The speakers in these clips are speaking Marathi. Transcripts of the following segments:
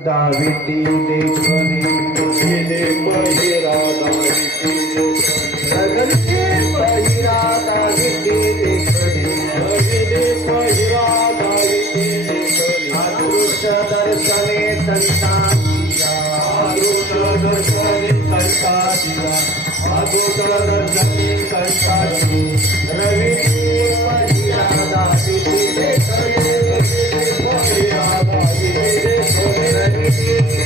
दाविती देखणे हिने महिरा दाविती रगते महिरा दाविती देखणे हिने महिरा दाविती देखणे आदृश दर्शने संतांच्या आदुष दर्शने कंटाळिला आदुष दर्शने कंटाळी रवी महिरा दाविती देखणे महिरा दाविती देखणे रवी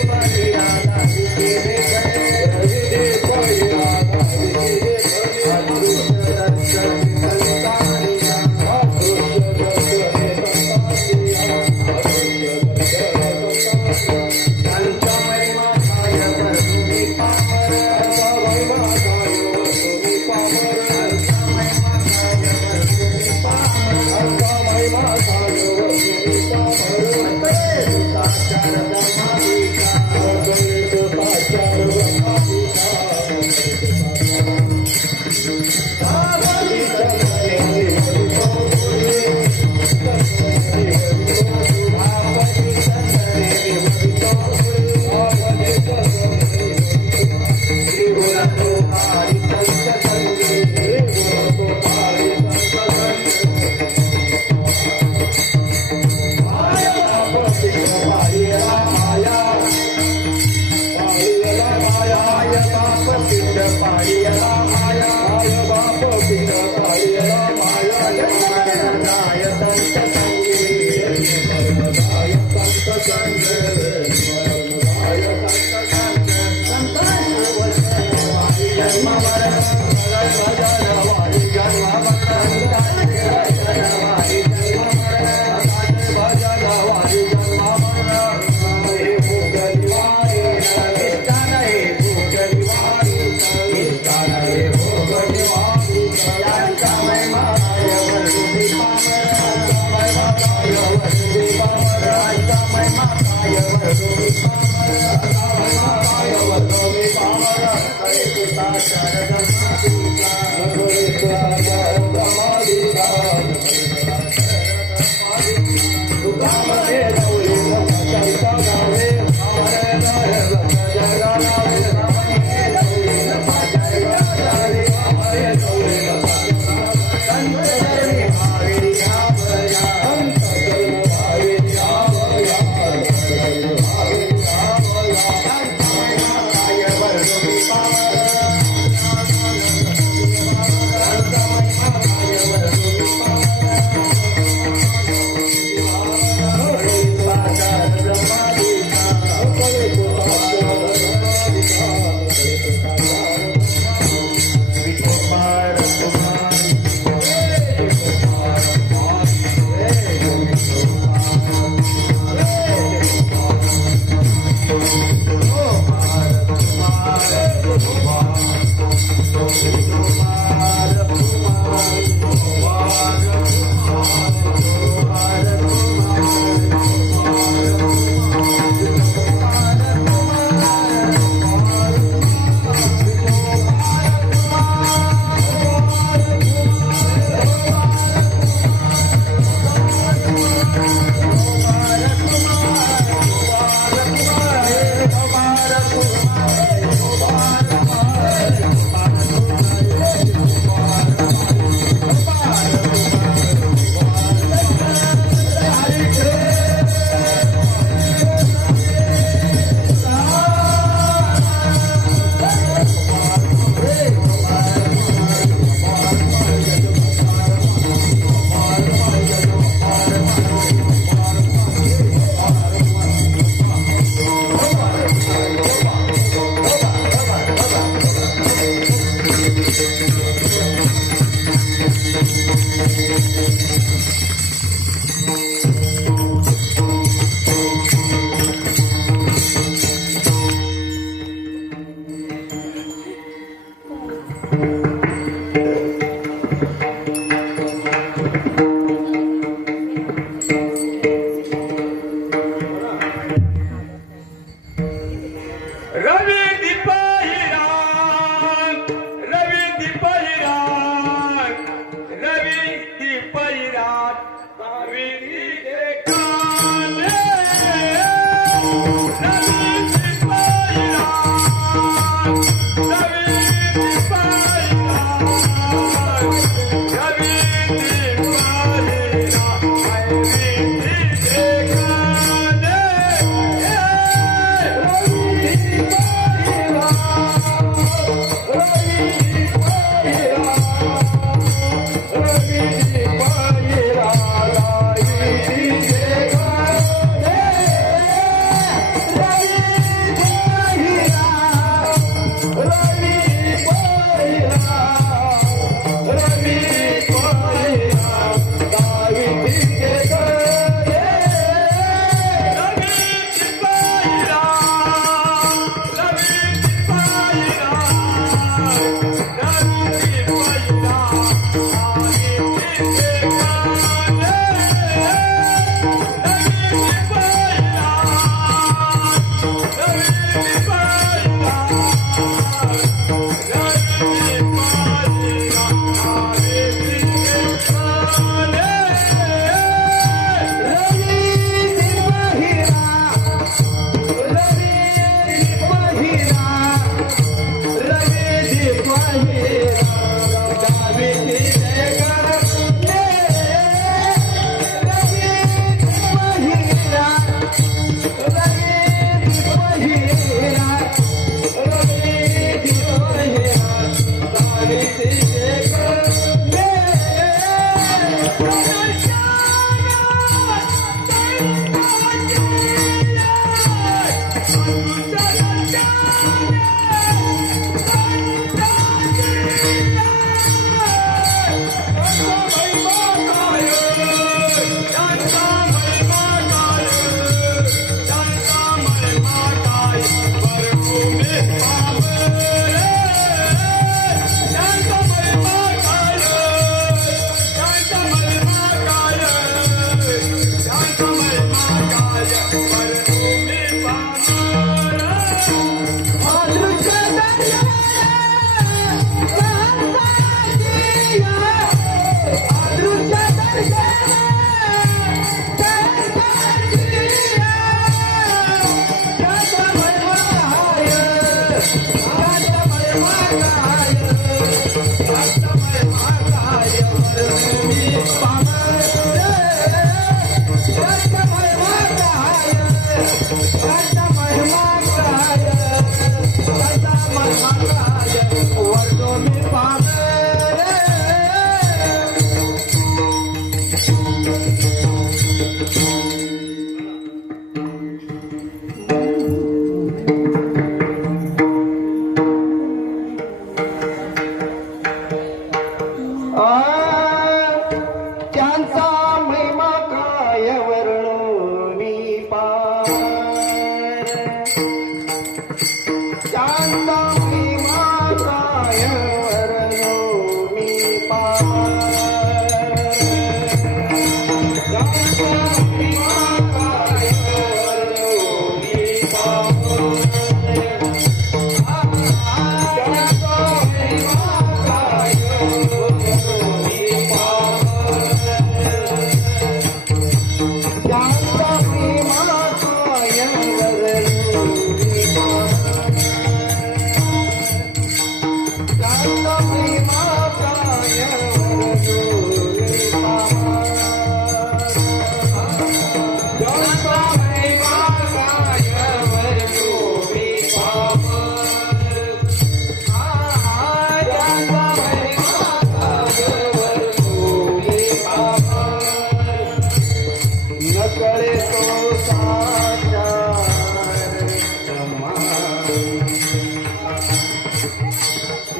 महिरा दाविती देखणे हिने महिरा दाविती देखणे आदृश दर्शने संतांच्या आदुष दर्शने कंटाळिला त्यांचा महिमा काय तुम्ही पामर त्यांचा महिमा काय तुम्ही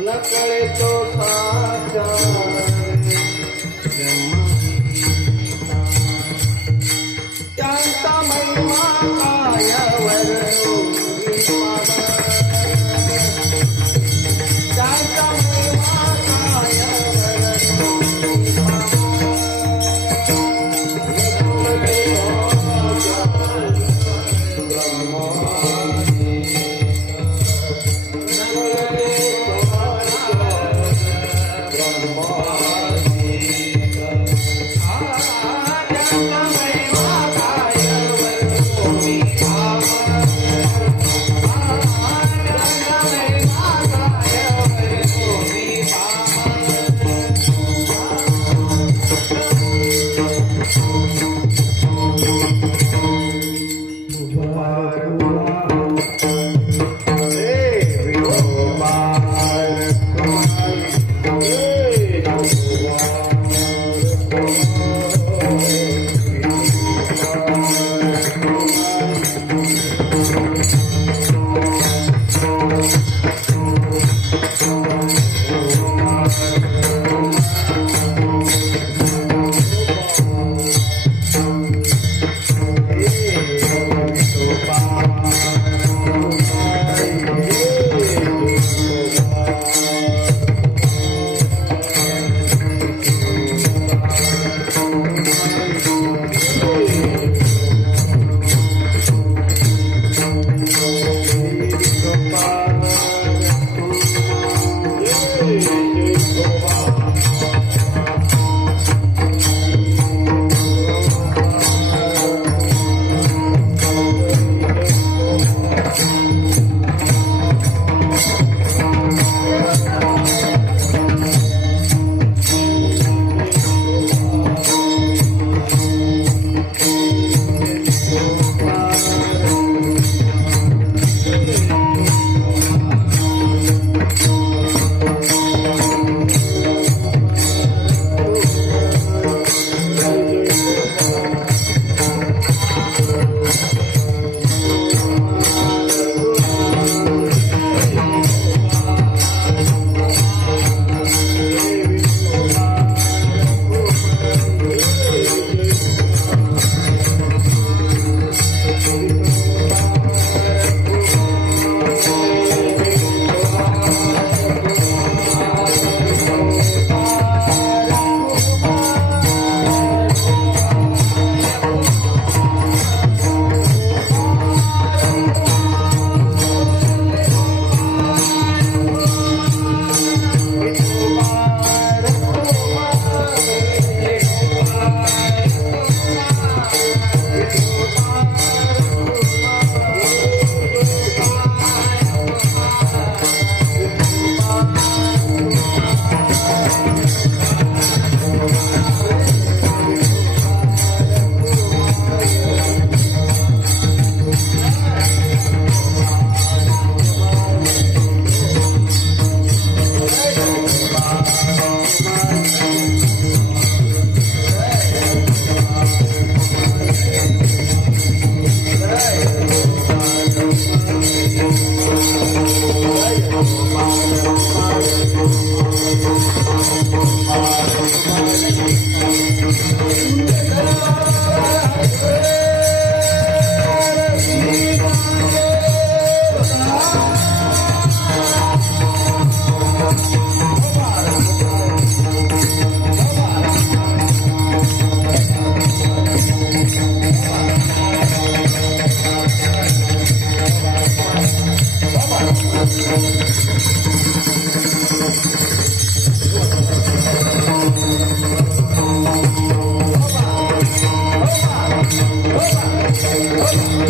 नकळे तो साचा त्यांचा महिमा कायावर त्यांचा महिमा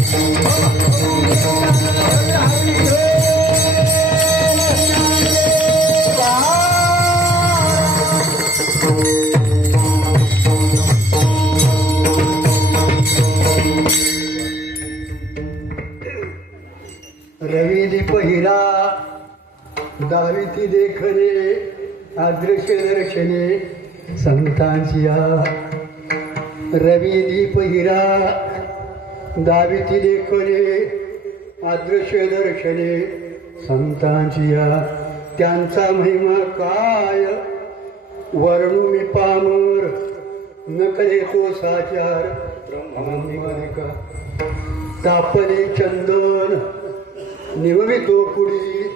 रवी दीप हिरा दाविती देखणे अदृश्य दर्शने संतांची या रवी दीप हिरा दाविती देखणे अदृश्य दर्शने संतांची या त्यांचा महिमा काय वर्णू मी पामर न कळे तो साचार ब्रह्मानिका तापले चंदन निववितो कुडी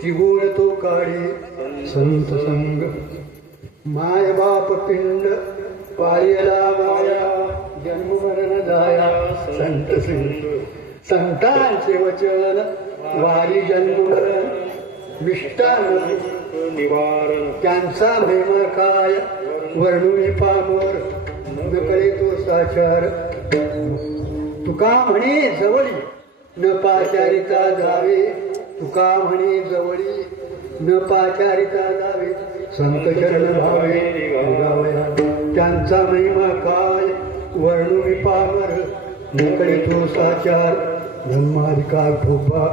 त्रिगुण तो काढी संत संग माय बाप पिंड पायला माया जन्म मरण जाया संत सिंग संतांचे वचन वारी जन्म मरण मिष्टान निवारण त्यांचा महिमा काय वर्णुनी पामर न कळे तो साचार तुका म्हणे जवळी न पाचारिता जावे तुका म्हणे जवळी न पाचारिता जावे संत चरण भावे गावया त्यांचा महिमा काय वर्णुनी पामर न कळे तो साचार ब्रह्माधिका ठोपा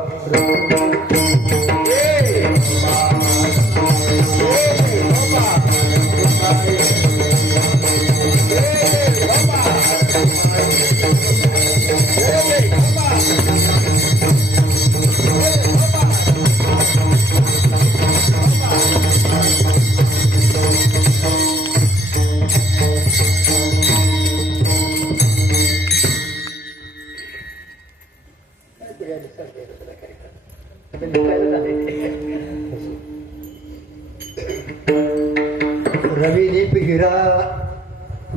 रवी दीप हिरा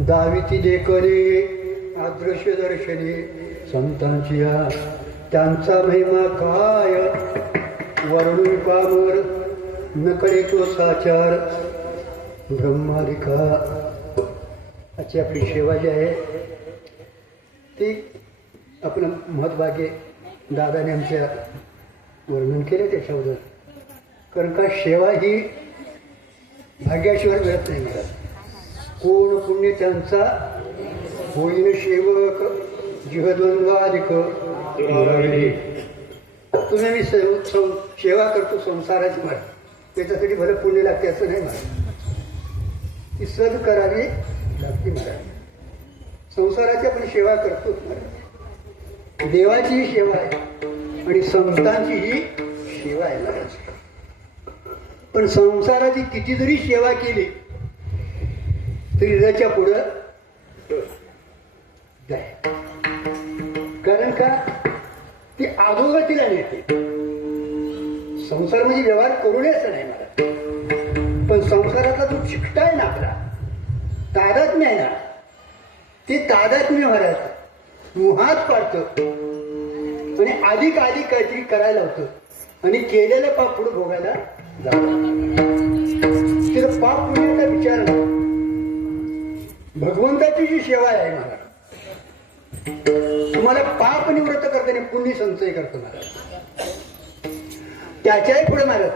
दाविती देखणे अदृश्य दर्शने संतांची या त्यांचा महिमा काय वर्णू पामर न कळे तो साचार ब्रह्माधिका अशी आपली सेवा जी आहे ती आपलं महत्भाग्य दादाने आमच्या वर्णन केले ते शब्द कारण का सेवा ही भाग्याशिवाय मिळत नाही मला कोण पुण्य त्यांचा होईन सेवक जीवद्वंद्वाधिक तुम्ही मी सेवा करतो संसाराची मला त्याच्यासाठी भलं पुण्य लागते असं नाही मला ती सद करावी लागते मला संसाराची आपण सेवा करतोच मला देवाची ही सेवा आहे आणि संतांची ही सेवा आहे महाराज पण संसाराची किती जरी सेवा केली तरी त्याच्या पुढं जाय कारण का ती अधोगतीला नेते संसार म्हणजे व्यवहार करू नये असं नाही मला पण संसाराचा जो चिकटा आहे ना आपला तादात्म्य आहे ना ते तादात्म्य महाराज मोहात पाडतं आणि अधिक अधिक काहीतरी करायला होतं आणि केलेलं पाप पुढे भोगायला तिथं पाप पुण्याचा विचार नाही भगवंताची जी सेवा आहे मला तुम्हाला पाप निवृत्त करताना पुण्य संचय करतो महाराज त्याच्याही पुढे महाराज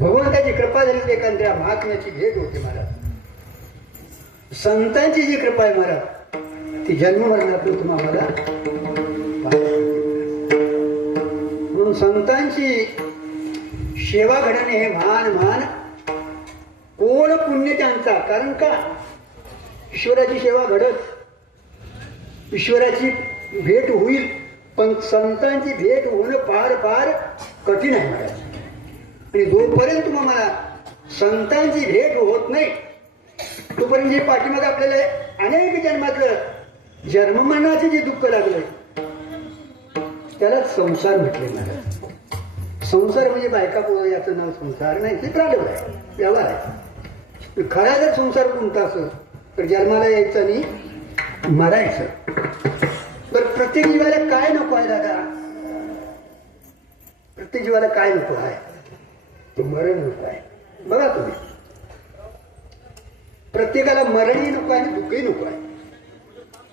भगवंताची कृपा झाली एखाद्या महात्म्याची भेट होते महाराज संतांची जी कृपा आहे महाराज ती जन्म मरणातून तुम्हाला म्हणून संतांची सेवा घडणे हे मान कोण पुण्य त्यांचा कारण का ईश्वराची सेवा घडत ईश्वराची भेट होईल पण संतांची भेट होणं फार कठीण आहे महाराज आणि जोपर्यंत तुम्हाला संतांची भेट होत नाही तोपर्यंत जे पाठीमागे आपल्याला अनेक जन्मातलं जन्ममरणाचे जे दुःख लागलंय त्याला संसार म्हटले महाराज संसार म्हणजे बायका पोरं याचं नाव संसार नाही ते प्रारंभ आहे व्यवहार आहे खरा जर संसार कोणता असं तर जन्माला यायचं आणि मरायचं तर प्रत्येक जीवाला काय नको आहे दादा प्रत्येक जीवाला काय नको आहे ते मरण नको आहे बघा तुम्ही प्रत्येकाला मरणही नको आहे आणि दुःखही नको आहे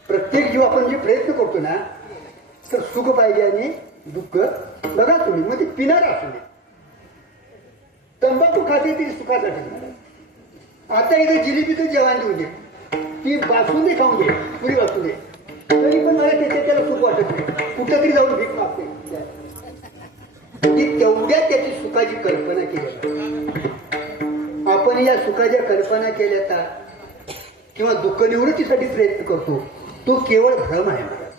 प्रत्येक जीव आपण जे प्रयत्न करतो ना तर सुख पाहिजे आणि दुःख बघा तुम्ही मग ती पिणार असू दे. तंबाखू खाते ती सुखासाठी. आता इथे जिलेबीचं जेवण देऊ दे, ती बासुंदी खाऊन दे, पुरी बासुंदी, तरी पण मला त्याला सुख वाटत नाही. कुठं तरी जाऊन भीक मागते. तेवढ्या त्याची सुखाची कल्पना केली. आपण या सुखाच्या कल्पना केल्या तर किंवा दुःख निवृत्तीसाठी प्रयत्न करतो, तो केवळ भ्रम आहे महाराज.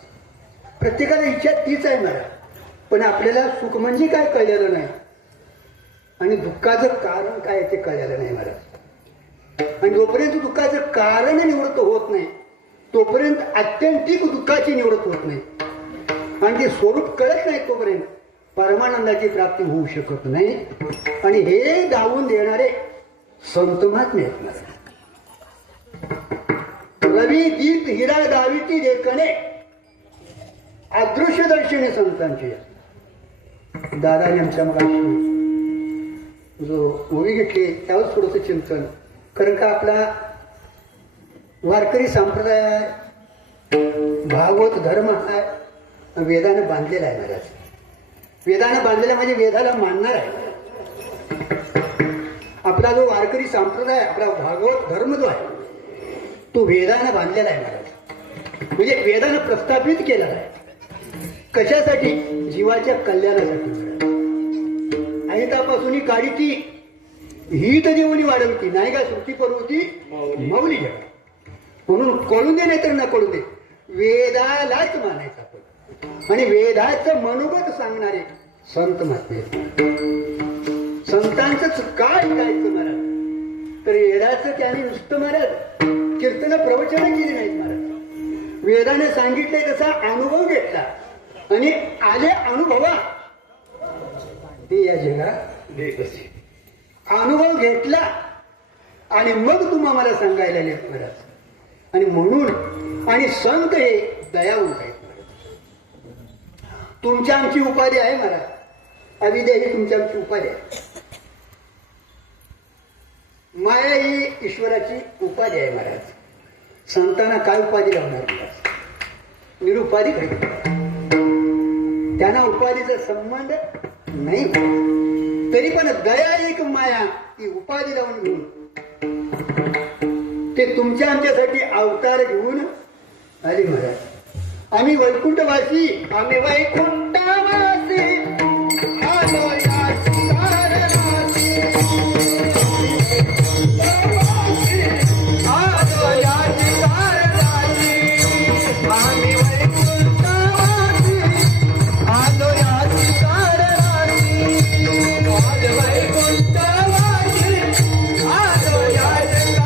प्रत्येकाला इच्छा तीच आहे महाराज, पण आपल्याला सुख म्हणजे काय कळलेलं नाही आणि दुःखाचं कारण काय ते कळलेलं नाही महाराज. आणि जोपर्यंत दुःखाचं कारण निवृत्त होत नाही तोपर्यंत आत्यंतिक दुःखाची निवृत्त होत नाही आणि ते स्वरूप कळत नाही तोपर्यंत परमानंदाची प्राप्ती होऊ शकत नाही. आणि हे दावून देणारे संत महात्मे आहेत महाराज. रवी दीप हिरा दाविती देखणे अदृश्य दर्शने संतांची. दादाने आमच्या मगाशी जो ओवी घेतली त्यावर थोडंसं चिंतन. कारण का आपला वारकरी संप्रदाय भागवत धर्म हा वेदाने बांधलेला आहे महाराज. वेदाने बांधलेला म्हणजे वेदाला मानणार आहे. आपला जो वारकरी संप्रदाय आपला भागवत धर्म जो आहे तो वेदाने बांधलेला आहे महाराज. म्हणजे वेदाने प्रस्थापित केलेला आहे. कशासाठी? जीवाच्या कल्याणासाठी. अहितापासून काढी ती हित देवणी वाढवती नाही का श्रुती पर्वती माऊली घ्या. म्हणून कळून दे नाही तर न कळून दे, वेदालाच मानायचं आपण. आणि वेदाचं मनोगत सांगणारे संत महात्मे. संतांच काय ऐकायचं महाराज? तर वेदाचं त्याने नुसतं महाराज कीर्तन प्रवचन केली नाहीत महाराज. वेदाने सांगितलंय तसा अनुभव घेतला आणि आले अनुभवा ते या जगात देतसे. अनुभव घेतला आणि मग तुम्हा मला सांगायला लेत महाराज. आणि म्हणून आणि संत हे दयावंत आहेत महाराज. तुमच्या आमची उपाधी आहे महाराज. अविद्या ही तुमच्या आमची उपाधी आहे. माया ही ईश्वराची उपाधी आहे महाराज. संतांना काय उपाधी लावणार महाराज? निरुपाधी काही. त्यांना उपाधीचा संबंध नाही. तरी पण दया एक माया ही उपाधी लावून घेऊन ते तुमच्या आमच्यासाठी अवतार घेऊन आले महाराज. आम्ही वैकुंठवासी, आम्ही वैकुंठवासी आलो या शिकारनासी. आलो या शिकारनासी. आम्ही वैकुंठवासी आलो या शिकारनासी. आज वैकुंठवासी आलो या शिकारनासी.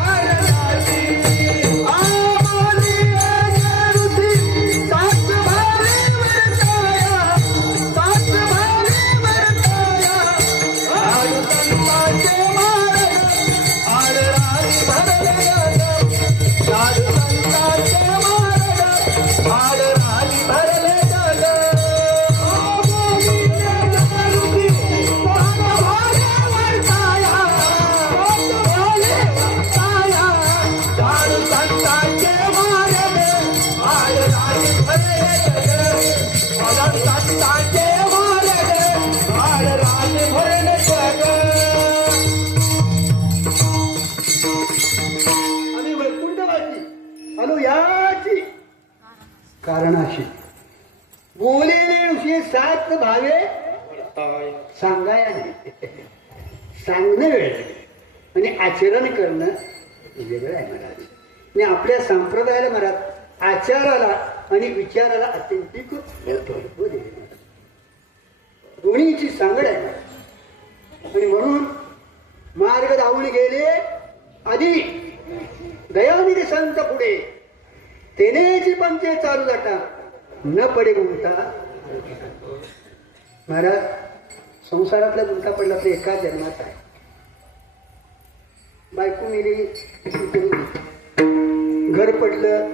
कारणाशी बोलेले उशी सात भावे सांगाया नाही. सांगणं वेळ आणि आचरण करणं वेगळं आहे महाराज. आणि आपल्या संप्रदायाला महाराज आचाराला आणि विचाराला अत्यंतिक महत्त्व दिले. दोन्हीची सांगड आहे महाराज. आणि म्हणून मार्ग धावून गेले आधी दयानिधी संत पुढे तेनेची पंचे चालू जाता न पडे गुंता. महाराज संसारातला गुंता पडला तर एका जन्मात आहे. बायको मेली घर पडलं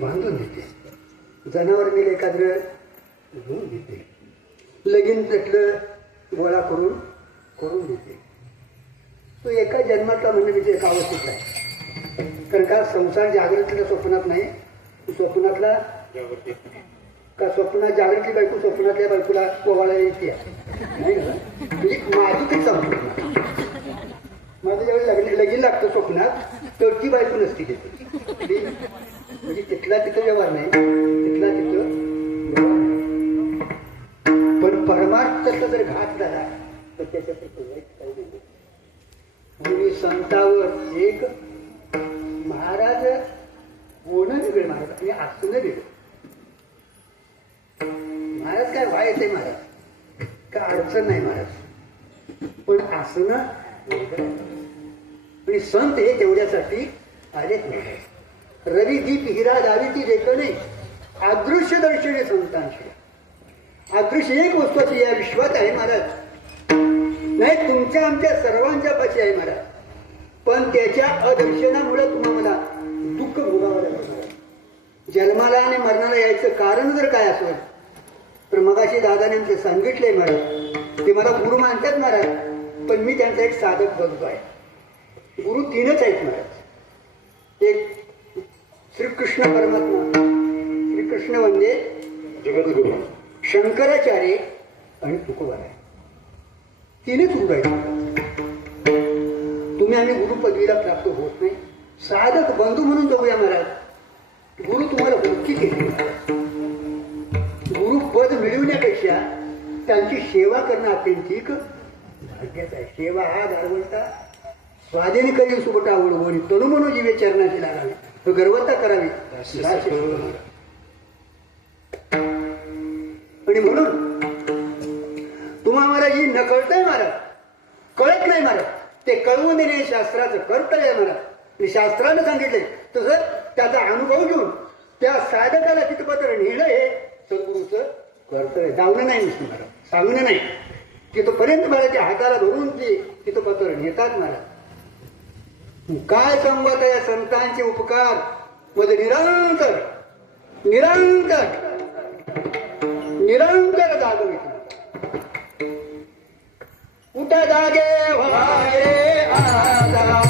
बांधून देते, जनावर मेले एखादं घेऊन देते, लगीन पेटलं गोळा करून देते. तो एका जन्मातला म्हणणं म्हणजे एक आवश्यक आहे. कारण का संसार जागृतीला स्वप्नात नाही, स्वप्नातला का स्वप्नात जागृती बायको स्वप्नातल्या बायकोला पोवायला येते नाही ना, म्हणजे माझी ती संपूर्ण माझं ज्यावेळी लगीन लागतं स्वप्नात तर ती बायको नसती तिथे, म्हणजे तिथला तिथं व्यवहार नाही, तिथला तिथं व्यवहार नाही. पण परमार्थाचा जर घात झाला तर त्याच्यासाठी वाईट काही नाही. म्हणून संतावर एक महाराज होणं वेगळं महाराज आणि असणं वेगळं. महाराज काय वाईट आहे महाराज, काय अडचण नाही महाराज, पण असणं वेगळं. आणि संत हे तेवढ्यासाठी आलेच नाही. रवी दीप हिरा दावी ती देखणं नाही, अदृश्य दर्शने संतांशी. अदृश्य एक वस्तू या विश्वात आहे महाराज, नाही तुमच्या आमच्या सर्वांच्या पाशी आहे महाराज, पण त्याच्या अदर्शनामुळे तुम्हाला दुःख भोगावं लागतं. जन्माला आणि मरणाला यायचं कारण जर काय असेल तर मगाशी दादाने आमचे सांगितलंय महाराज, ते मला गुरु मानतात महाराज, पण मी त्यांचा एक साधक बनतो आहे. गुरु तीनच आहेत महाराज, एक श्रीकृष्ण परमात्मा, श्रीकृष्ण म्हणजे जगद्गुरु, शंकराचार्य आणि तुकोबाराय, तीनच गुरु आहेत. तुम्ही आम्ही गुरु पदवीला प्राप्त होत नाही, साधक बंधू म्हणून जगूया महाराज. गुरु तुम्हाला भक्ती केली, गुरु पद मिळवण्यापेक्षा त्यांची सेवा करणं अत्यंतिक भाग्याचं आहे. सेवा हा गारवंता स्वाधीन करी सुबटा आवडवणी तनु म्हणून जीवे चरणाची लागावी, गर्वता करावी. आणि म्हणून तुम्हा महाराज ही न कळतंय महाराज, कळत नाही महाराज, ते कळवून देणे शास्त्राचं कर्तव्य आहे महाराज. आणि शास्त्रानं सांगितलंय तसं त्याचा अनुभव घेऊन त्या साधकाला तिथपर्यंत नेणं हे सद्गुरूचं कर्तव्य. जावणं नाही नुसतं महाराज, सांगणं नाही, तिथपर्यंत महाराज हाताला धरून ते तिथपर्यंत नेतात महाराज. काय सांगत या संतांचे उपकार मध्ये निरंतर निरंतर निरंतर जागवित. उठा जागे व्हारे आता,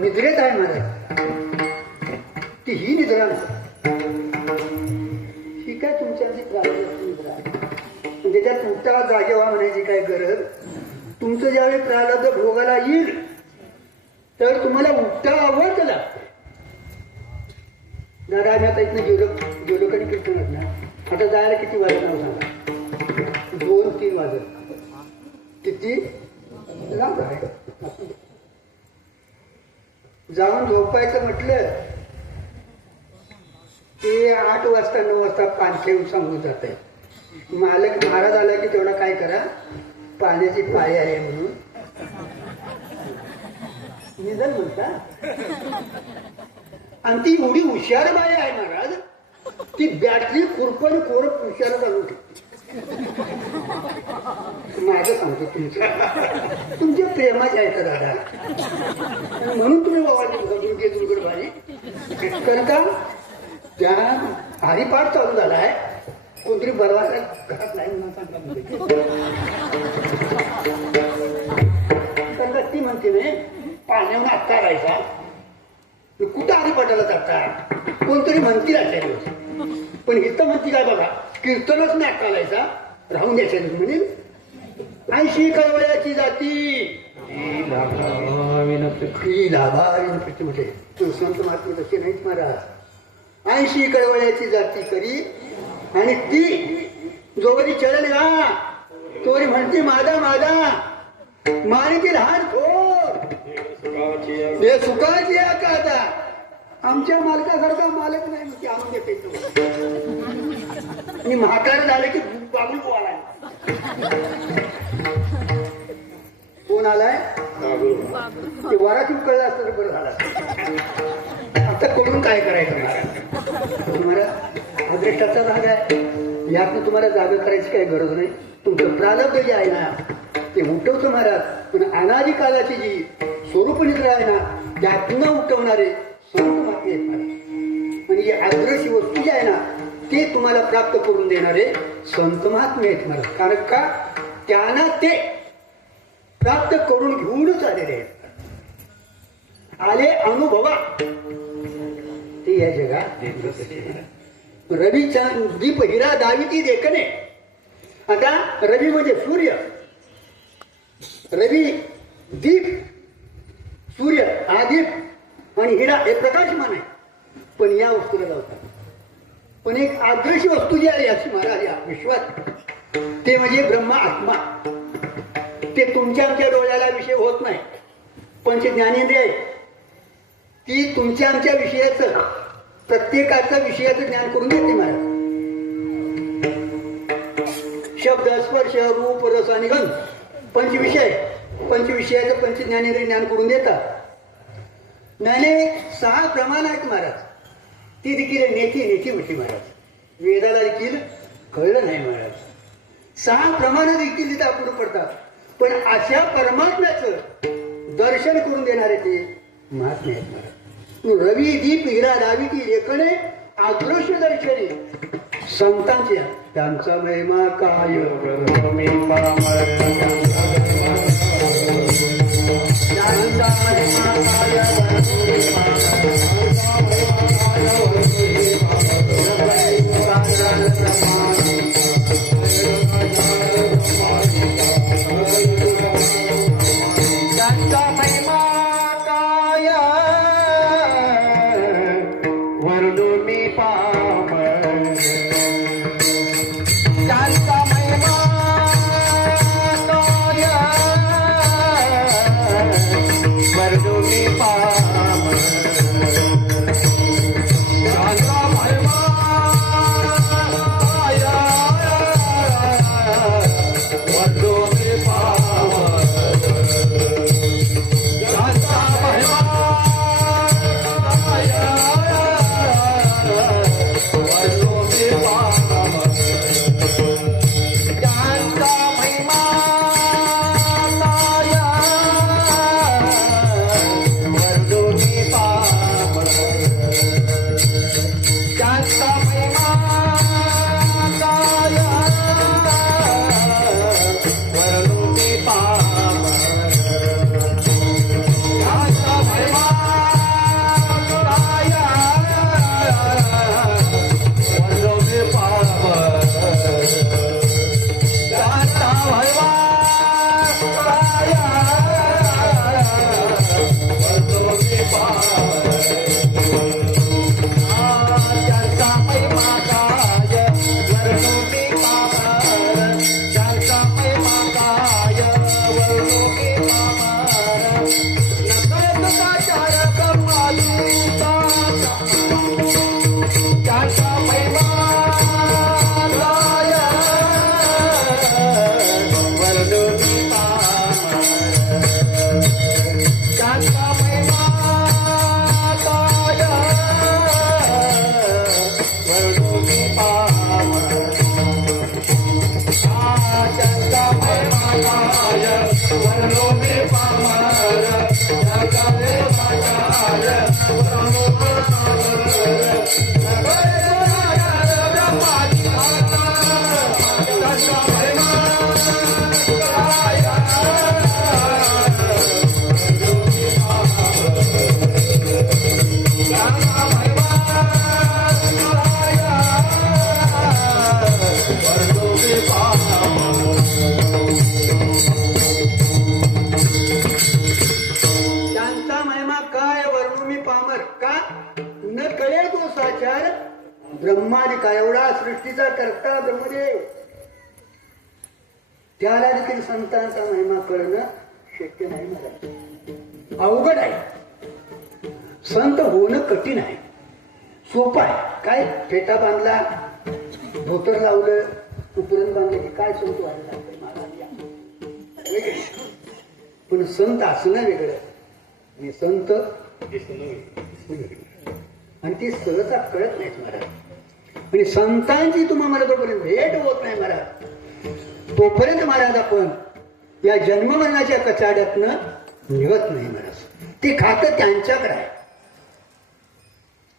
निद्रेत आहे महाराज, ती ही निद्रा नाही. ही काय तुमच्या निद्रा आहे, त्याच्यात तुमच्या जागे व्हा म्हणायची काय गरज. तुमचं ज्यावेळी प्रल्हाद भोगाला येईल तर तुम्हाला उठावंच लागतं. दादा आम्ही आता इथनं गेलो कधी कीर्तनात ना, आता जायला किती वाजत नाव सांगा, 2-3 वाजत. किती लांब आहे, जाऊन झोपायचं म्हटलं ते 8 वाजता 9 वाजता पान ठेवून सांगून जात आहे. मालक महाराज आला की तेवढा काय करा, पाण्याची पाळी आहे म्हणून निधन म्हणता. आणि ती एवढी हुशार बाई आहे महाराज, ती बॅटरी खुरपण कोरप हुशार चालू ठेवते. माझं सांगतो तुमच्या प्रेमाचे आहे का दादा, म्हणून तुम्ही बाबा दुर्गड भाजी कारण का त्या हरिपाठ चालू झालाय, कोणतरी बरवायला घरात नाही म्हणून सांगता. कारण का ती म्हणते नाही पाण्याहून आत काढायचा, कुठं हरिपाठाला जातात, कोणतरी म्हणतील आजच्या दिवस. पण इथं म्हणती काय बघा, कीर्तनच नाही घालायचा, राहून द्यायच्या दिवस म्हणेल 80 कळवळ्याची जाती म्हटले. संत महात्मा तसे नाहीत महाराज. 80 कळवळ्याची जाती करी आणि ती जोवरी चरण गा तोरी म्हणते माझा माझा मारितील हात थोर हे सुखाची आहे का. आता आमच्या मालकासारखा मालक नाही म्हणजे आम्ही पेटो आणि म्हातार झालं की बाबूल पोवाला कोण आलाय ते वरात कळलं असतं तर बरं झालं. आता कळून काय करायचं तुम्हाला अदृष्टाचा भाग आहे, यातनं तुम्हाला जागा करायची काही गरज नाही. तुमचं प्रारब्ध जे आहे ना ते उठवतं महाराज. पण अनादी कालाची जी स्वरूप निद्रा आहे ना त्यातनं उठवणारे संत मात्र आहेत महाराज. आणि जी आदर्शी वस्तू जी आहे ना ते तुम्हाला प्राप्त करून देणारे संत महात्मे आहेत महाराज. कारण का त्यांना ते प्राप्त करून घेऊनच आलेले आहेत. आले अनुभवा ते या जगात रवीचा दीप हिरा दाविती देखणे. आता रवी म्हणजे सूर्य, रवी दीप सूर्य हा दीप आणि हिरा हे प्रकाशमान आहे. पण या वस्तूला लावतात. पण एक आदर्शी वस्तू जी आहे याची महाराज या विश्वात ते म्हणजे ब्रह्मा आत्मा. ते तुमच्या आमच्या डोळ्याला विषय होत नाही. पंच ज्ञानेंद्रिय ती तुमच्या आमच्या विषयाचं प्रत्येकाचं विषयाचं ज्ञान करून देते महाराज. शब्द स्पर्श रूप रस आणि गंध पंचविषय, पंचविषयाचं पंच ज्ञानेंद्रिय ज्ञान करून देतात. ज्ञाने 6 प्रमाण आहेत महाराज. ती देखील नेती म्हटली महाराज. वेदाला देखील कळलं नाही महाराज. 6 प्रमाण देखील तिथे अपुढे पडतात. पण अशा परमात्म्याचं दर्शन करून देणारे ते महात्मे आहेत महाराज. रवी दीप हिरा दाविती लेखणे आदृश्य दर्शने संतांच्या त्यांचा महिमा काय वर्णो मी पाम पामर का न कळे तो साचार ब्रह्मादि का एवढा सृष्टीचा करता ब्रह्मदेव त्याला देखील संतांचा महिमा कळणं शक्य नाही मला अवघड आहे संत होणं कठीण आहे सोपं आहे काय फेटा बांधला धोतर लावलं उपरण बांधलं की काय संत व्हायला पण संत असणं वेगळं आणि संत आणि ती सहसा कळत नाहीत महाराज आणि संतांची तुम्हाला मला तोपर्यंत भेट होत नाही महाराज तोपर्यंत महाराज आपण या जन्ममरणाच्या कचाड्यातनं निघत नाही महाराज ते खातं त्यांच्याकडे आहे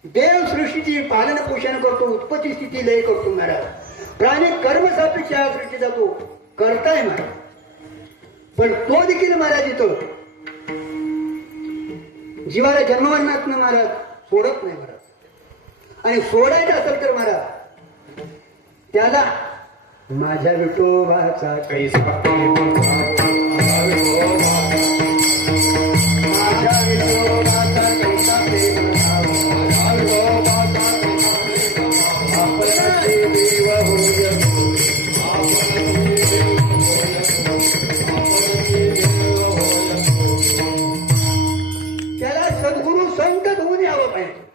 देव सृष्टीची पालन पोषण करतो उत्पत्ती स्थिती लय करतो महाराज प्राणी कर्मसापेक्ष या सृष्टी जातो करताय महाराज पण तो देखील महाराज इथं जीवाला जन्ममरणातनं महाराज सोडत नाही महाराज आणि सोडायचं असेल तर महाराज त्याला माझ्या विठोबाचा त्याला सद्गुरु संत होऊन यावं पाहिजे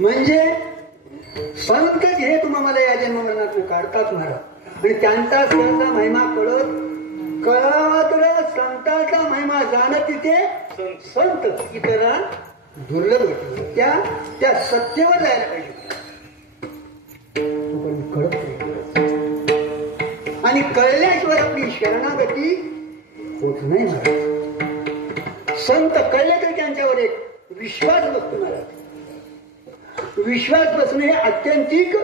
म्हणजे संत हे तुम्हाला या जन्ममरणात काढताच महाराज आणि त्यांचा सहसा महिमा कळावा तर संतांचा महिमा जाणं तिथे संत इतरा दुर्लभ होते त्या सत्तेवर जायला पाहिजे पण कळत नाही आणि कळल्याशिवाय आपली शरणागती होत नाही महाराज संत कळले तर त्यांच्यावर एक विश्वास बसतो महाराज विश्वास बसणे हे अत्यंतिक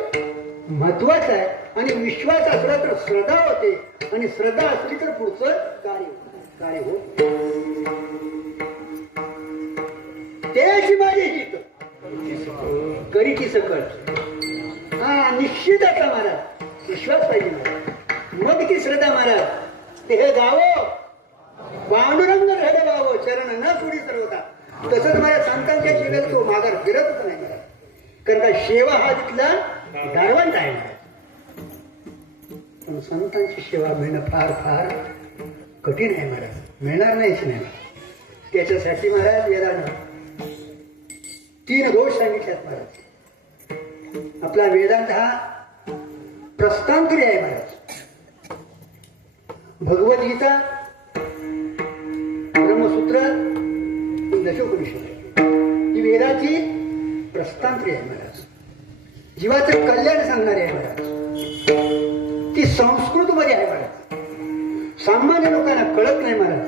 महत्वाचं आहे आणि विश्वास असला तर श्रद्धा होते आणि श्रद्धा असली तर पुढचं कार्य होत त्याची माझी हित करी ती सकळ हा निश्चित आता महाराज विश्वास पाहिजे महाराज मग ती श्रद्धा महाराज ते हे गावं पांडुरंग घडे गावं चरण न सोडी सर्वता तसंच माझ्या संतांच्या शिवेल तो माघार फिरतच नाही महाराज कारण का सेवा हा तिथला दारवंत आहे महाराज पण संतांची सेवा मिळणं फार फार कठीण आहे महाराज मिळणार नाहीच नाही त्याच्यासाठी महाराज वेदांत 3 दोष सांगितल्यात महाराज आपला वेदांत हा प्रस्थानकरी आहे महाराज भगवद्गीता ब्रह्मसूत्र दशोपनिषद ही वेदाची प्रस्थानकरी आहे महाराज जीवाचं कल्याण सांगणारी आहे महाराज ती संस्कृत मध्ये आहे महाराज सामान्य लोकांना कळत नाही महाराज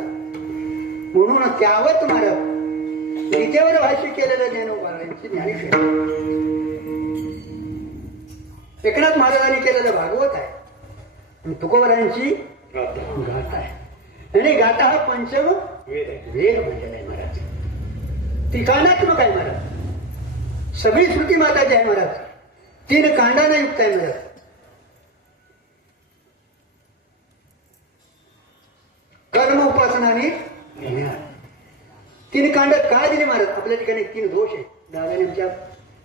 म्हणून त्यावत महाराज गीतेवर भाष्य केलेलं ज्ञानोबारांची ज्ञानेश्वर एकनाथ महाराजांनी केलेलं भागवत आहे आणि तुकोबारांची गाथा आहे आणि गाथा हा पंचम वेद म्हणलेला आहे महाराज ठिकाणात्मक आहे महाराज सगळी श्रुती माताची आहे महाराज 3 कांडाने युक्त आहे महाराज कर्म उपासना आणि ज्ञान 3 कांड काय दिले महाराज आपल्या ठिकाणी 3 दोष आहेत दादाने आमच्या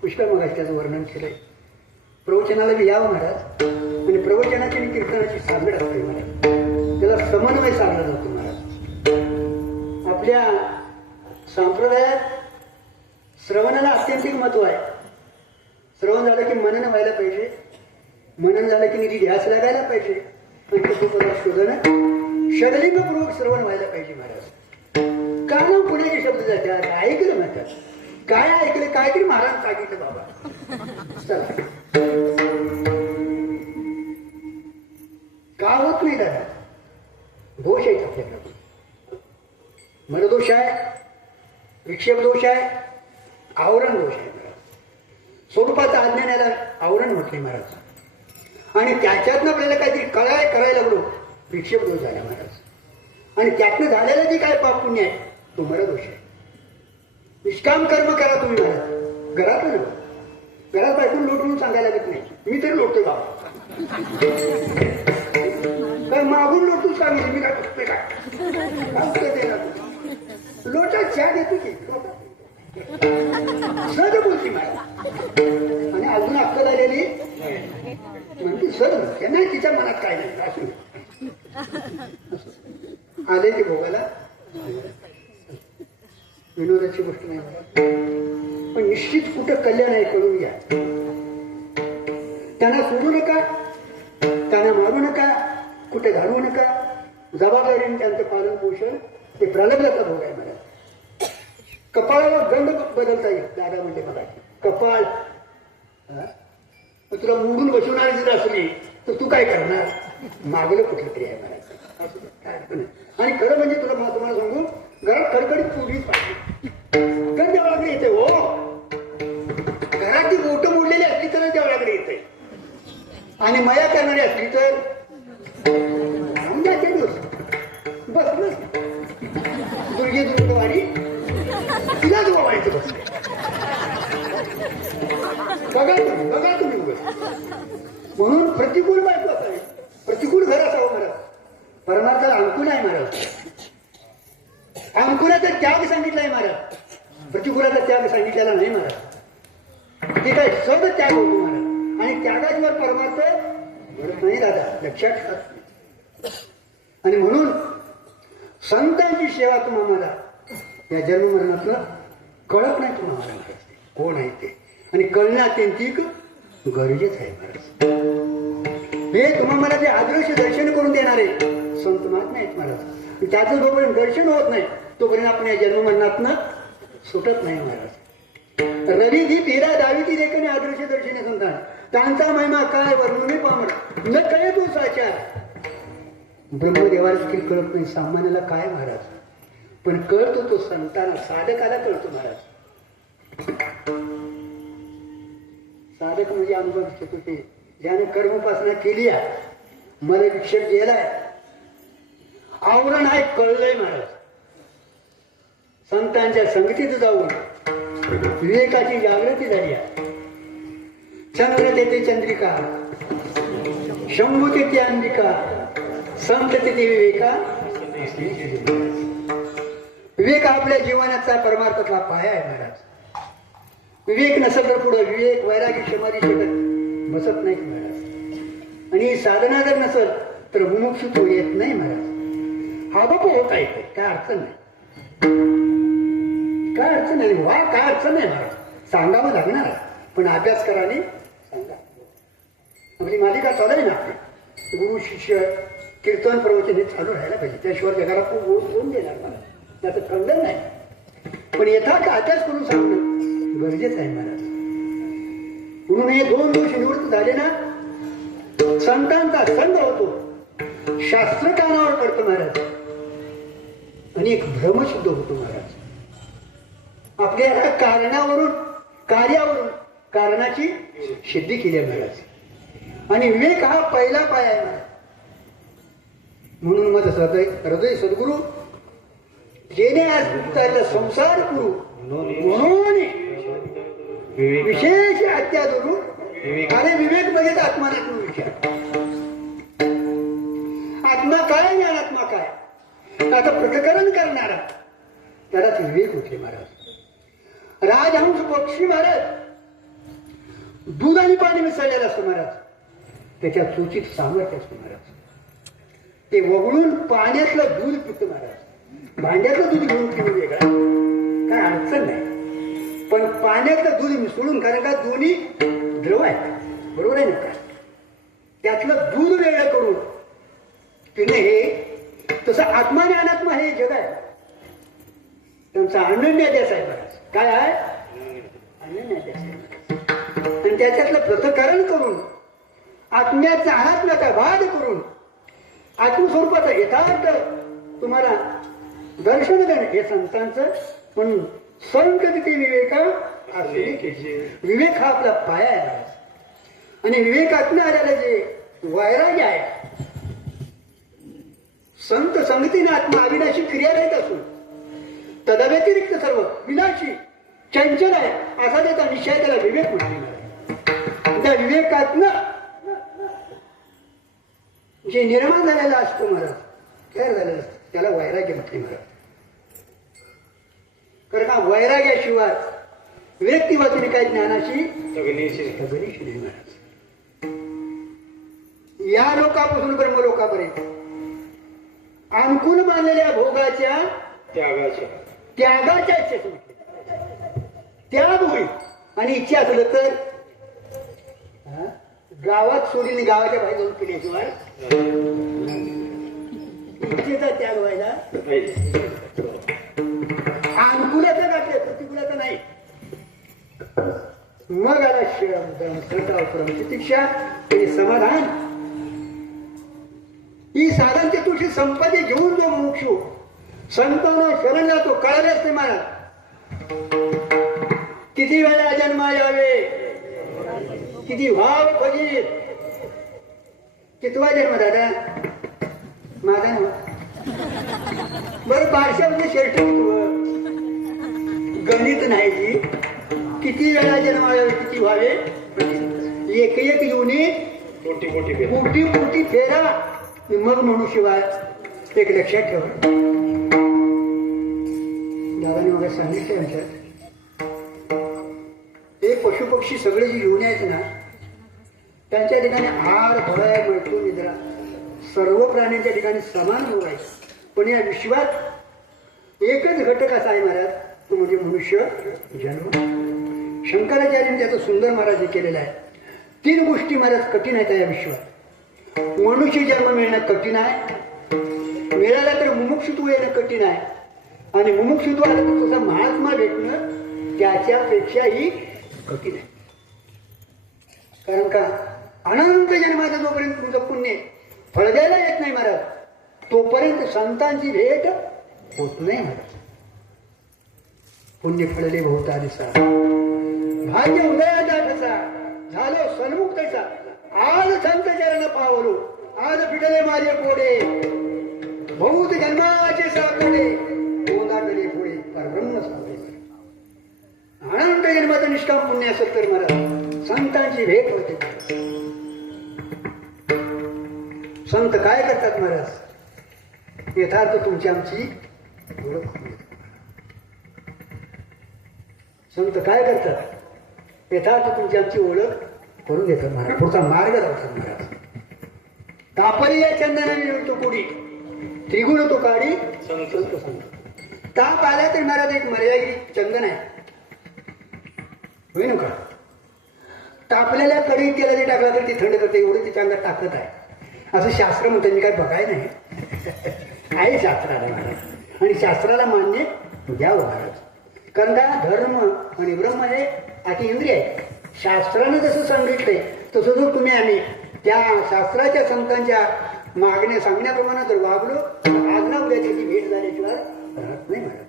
पुष्कळ मगाशी त्याचं वर्णन केलंय प्रवचनाला बी यावं महाराज आणि प्रवचनाची आणि कीर्तनाची सांगड असते महाराज त्याला समन्वय साधला जातो महाराज आपल्या संप्रदायात श्रवणाला अत्यंतिक महत्व आहे श्रवण झालं की मनन व्हायला पाहिजे मनन झालं की निधी ध्यास लागायला पाहिजे आणि शोधन षडलिंगपूर्वक श्रवण व्हायला पाहिजे महाराज कानावर पुण्याचे शब्द जातात ऐकलं म्हणतात काय ऐकलं काय तरी महाराज सांगितलं बाबा चला का होत नाही दादा दोष आहेत आपल्याकडे मनदोष आहे विक्षेप दोष आहे आवरण दोष आहे महाराज स्वरूपाचं आज्ञान याला आवरण म्हटले महाराज आणि त्याच्यातनं आपल्याला काहीतरी करायला लागलो विक्षेप दोष झाला महाराज आणि त्यातनं झालेलं जे काय पाप पुण्य आहे तो मनदोष आहे निष्काम कर्म करा तुम्ही महाराज घरातलं नव्हतं घरात बायकून लोटून सांगायला लागत नाही मी तरी लोटतो बाबा काय मागून लोटून सांगितलं मी काय बघते काय लोटा चहा देतो की सहज बोलती महाराज. आणि अजून अक्कल आलेली म्हणते सहज बोलते नाही, तिच्या मनात काय नाही असं आले ते भोगाला. विनोदाची गोष्ट नाही पण निश्चित कुठं कल्याण आहे कळून घ्या. त्यांना सोडू नका, त्यांना मारू नका, कुठे घालवू नका. जबाबदारीने त्यांचं पालन पोषण ते प्रलंबाचा भोग आहे मला. कपाळाला गंध बदलता येईल. दादा म्हणजे मला कपाळ तुला मोडून बसवणारी जर असली तर तू काय करणार, मागलं कुठलं तरी आहे मला असं काय अर्थ नाही. आणि खरं म्हणजे तुम्हाला सांगू घरात कडकडीत पूर्वीच पाहिजे. गंध देवळाकडे येते हो, घरात ती बोटं मोडलेली असली तर देवळाकडे येते आणि मया करणारी असली तर जाते दिवस बसलंच दुर्गे दुर्गवाडी तिलाच वावायचं बस. बघा तुम्ही उगाच. म्हणून प्रतिकूल बायको असावी, प्रतिकूल घर असावं महाराज. परमार्थाला अंकुल आहे महाराज. अंकुराचा त्याग सांगितलाय महाराज, प्रतिकूलाचा त्याग सांगितलेला नाही महाराज. ते काय सगळं त्याग होतो महाराज. आणि त्यागाशिवाय परमार्थ घडत नाही दादा, लक्षात ठेवा. आणि म्हणून संतांची सेवा तुम्हाला या जन्ममरणातलं कळत नाही तुम्हाला कोण आहे ते. आणि कळणं अत्यंतिक गरजेचं आहे महाराज. हे तुम्हाला जे आदर्श दर्शन करून देणारे संत महात्मा आहेत महाराज. त्याचं जोपर्यंत दर्शन होत नाही तोपर्यंत आपण या जन्ममरणातनं सुटत नाही महाराज. रवी दीप हिरा दाविती देखणे आदर्श दर्शने संतान त्यांचा महिमा काय वर्णने पामर न कळे तो साचार. ब्रह्मदेवाला देखील कळत नाही सामान्याला काय महाराज, पण कळतो तो संतांना, साधकाला कळतो महाराज. साधक म्हणजे अनुभव होते ज्याने कर्मोपासना केली आहे, मला विक्षेप गेलाय, आवरण आहे, कळलंय महाराज. संतांच्या संगतीत जाऊन विवेकाची जागृती झाली आहे. चंद्र तेथे चंद्रिका, शंभू तेथे अंबिका, संत तेथे विवेका. विवेक आपल्या जीवनाचा परमार्थातला पाया आहे महाराज. विवेक नसेल तर पुढे विवेक वैरागी समाधी शकत बसत नाही महाराज. आणि साधना जर नसेल तर मुमुक्षुत्व येत नाही महाराज. हा बाप होता येतो, काय अडचण नाही, काय अडचण नाही वा, काय अडचण नाही महाराज. सांगावं लागणार आहे पण अभ्यास कराने सांगा. आपली मालिका चालू आहे ना आपली गुरु शिष्य कीर्तन प्रवचन हे चालू राहायला पाहिजे. त्याशिवाय जगाला खूप गुण देणार मला त्याचं खंडन नाही. पण यथार्थ अभ्यास करून सांगणं गरजेचं आहे महाराज. म्हणून हे 2 दोष निवृत्त झाले ना, संतांचा संग होतो, शास्त्र कानावर पडतो महाराज आणि एक भ्रमशुद्ध होतो महाराज. आपल्या कारणावरून कार्यावरून कारणाची सिद्धी केली आहे महाराज. आणि विवेक हा पहिला पाय आहे महाराज. म्हणून मग हृदय सद्गुरु जेने आज उतारला संसार गुरु म्हणून विशेष हत्या धरू आणि विवेक बघित आत्मा नाही विचार. आत्मा काय आणि अनात्मा काय आता पृथक्करण करणारा त्यालाच विवेक होते महाराज. राजहंस पक्षी महाराज दूध आणि पाणी मिसळलेलं असतं महाराज, त्याच्यात सूचित सामर्थ्य असतं महाराज. ते वगळून पाण्यातलं दूध पितं महाराज. भांड्यातलं दूध घेऊन पिऊन वेगळा काय अडचण नाही, पण पाण्यातलं दूध मिसळून, कारण का दोन्ही द्रव आहेत बरोबर आहे ना का, त्यातलं दूध वेगळं करून पिणे हे तसं आत्मा आणि अनात्मा हे जग आहे. त्यांचा अनन्याध्यास आहे महाराज. काय आहे अनन्याध्यास आहे. आणि त्याच्यातलं पृथक्करण करून आत्म्याचा अनात्म्याचा वाद करून आत्मस्वरूपाचा यथार्थ तुम्हाला दर्शन देणं हे संतांचं. म्हणून संकटी विवेका विवेक हा आपला पाया आहे. आणि विवेकातनं आलेलं जे वैराग्य आहे, संत संगतीने आत्मा अविनाशी क्रिया रहित असून तदव्यतिरिक्त सर्व विनाशी चंचल आहे असा त्याचा निश्चय त्याला विवेक म्हणते. त्या विवेकातनं जे निर्माण झालेला असतो महाराज तयार झालेला असतो त्याला वैराग्य म्हटले महाराज. कारण का वैराग्याशिवाय व्यक्तिवादीने काय ज्ञानाशी जगण्याची जगणीशी नाही महाराज. या लोकापासून ब्रह्म लोकापर्यंत अनुकूल मानलेल्या भोगाच्या त्यागाच्या त्यागाच्या इच्छेतून त्याग होईल. आणि इच्छा असलं तर हा, गावात सोडून गावाच्या बाहेर जाऊन केल्याशिवाय इच्छेचा त्याग व्हायला अनुकूलाचा घातले प्रतिकूलाचा नाही. मग आला प्रतीक्षा आणि समाधान. ही साधनची तुझी संपत्ती घेऊन जो मोक्षू संतांना शरण जातो. कळले असते मला किती वेळा जन्मा यावे, किती भाव फजित. कितवा जन्म दादा माझा ना बरं. बारशा म्हणजे शेठ गणित नाही जी. किती वेळा जन्मा यावे, किती व्हावे. एक एक युनी कोटी कोटी भेद. कोटी कोटी फेरा. मग म्हणू शिवाय एक लक्षात ठेवा. दादाने मला सांगितलं आमच्यात हे पशुपक्षी सगळे जे येऊन आहेत ना त्यांच्या ठिकाणी आहार भय मृत्यू निद्रा सर्व प्राण्यांच्या ठिकाणी समान योग आहे. पण या विश्वात एकच घटक असा आहे महाराज, तो म्हणजे मनुष्य जन्म. शंकराचार्यांनी त्याचं सुंदर महाराज हे केलेलं आहे. 3 गोष्टी महाराज कठीण आहेत या विश्वात. मनुष्य जन्म मिळणं कठीण आहे, मिळाला तर मुमुक्षुत्व येणं कठीण आहे, आणि मुमुक्षुत्व आलं तर तसा महात्मा भेटणं त्याच्यापेक्षाही कठीण आहे. कारण का अनंत जन्माचा जोपर्यंत तुमचं पुण्य फळ द्यायला येत नाही महाराज तोपर्यंत संतांची भेट होत नाही महाराज. पुण्य फळले बहुता दिसा भाग्य उदयाचा कसा झालो सन्मुख तसा. आज संत चरण पावलो आज फिटले माझे पोडे बहुत जन्माचे साकडे गोदाडले पुढे परब्रह्म साधे. अनंत जन्माचं निष्काम पुण्य असेल तर महाराज संतांची भेट होते. संत काय करतात महाराज यथार्थ तुमची आमची ओळख. संत काय करतात यथार्थ तुमची आमची ओळख करून देतात महाराज. पुढचा मार्ग दाखवतात महाराज. तापरी या चंदनाने मिळतो कोडी त्रिगुण तो काढी संत संत. ताप आला तर महाराज एक मर्यादित चंदन आहे होय ना का. तापलेल्या कढईत त्याला जे टाकला तर ती थंड करते एवढी तिच्या अंगात ताकद आहे असं शास्त्र म्हणतं. मी काय बघाय नाही आहे शास्त्राला महाराज. आणि शास्त्राला मान्य द्यावं महाराज. कारण का धर्म आणि ब्रह्म हे अति इंद्रिय आहे. शास्त्राने जसं सांगितलंय तसं जर तुम्ही आम्ही त्या शास्त्राच्या संतांच्या मागण्या सांगण्याप्रमाणे जर वागलो तर आज ना उद्या त्याची भेट झाल्याशिवाय राहत नाही महाराज.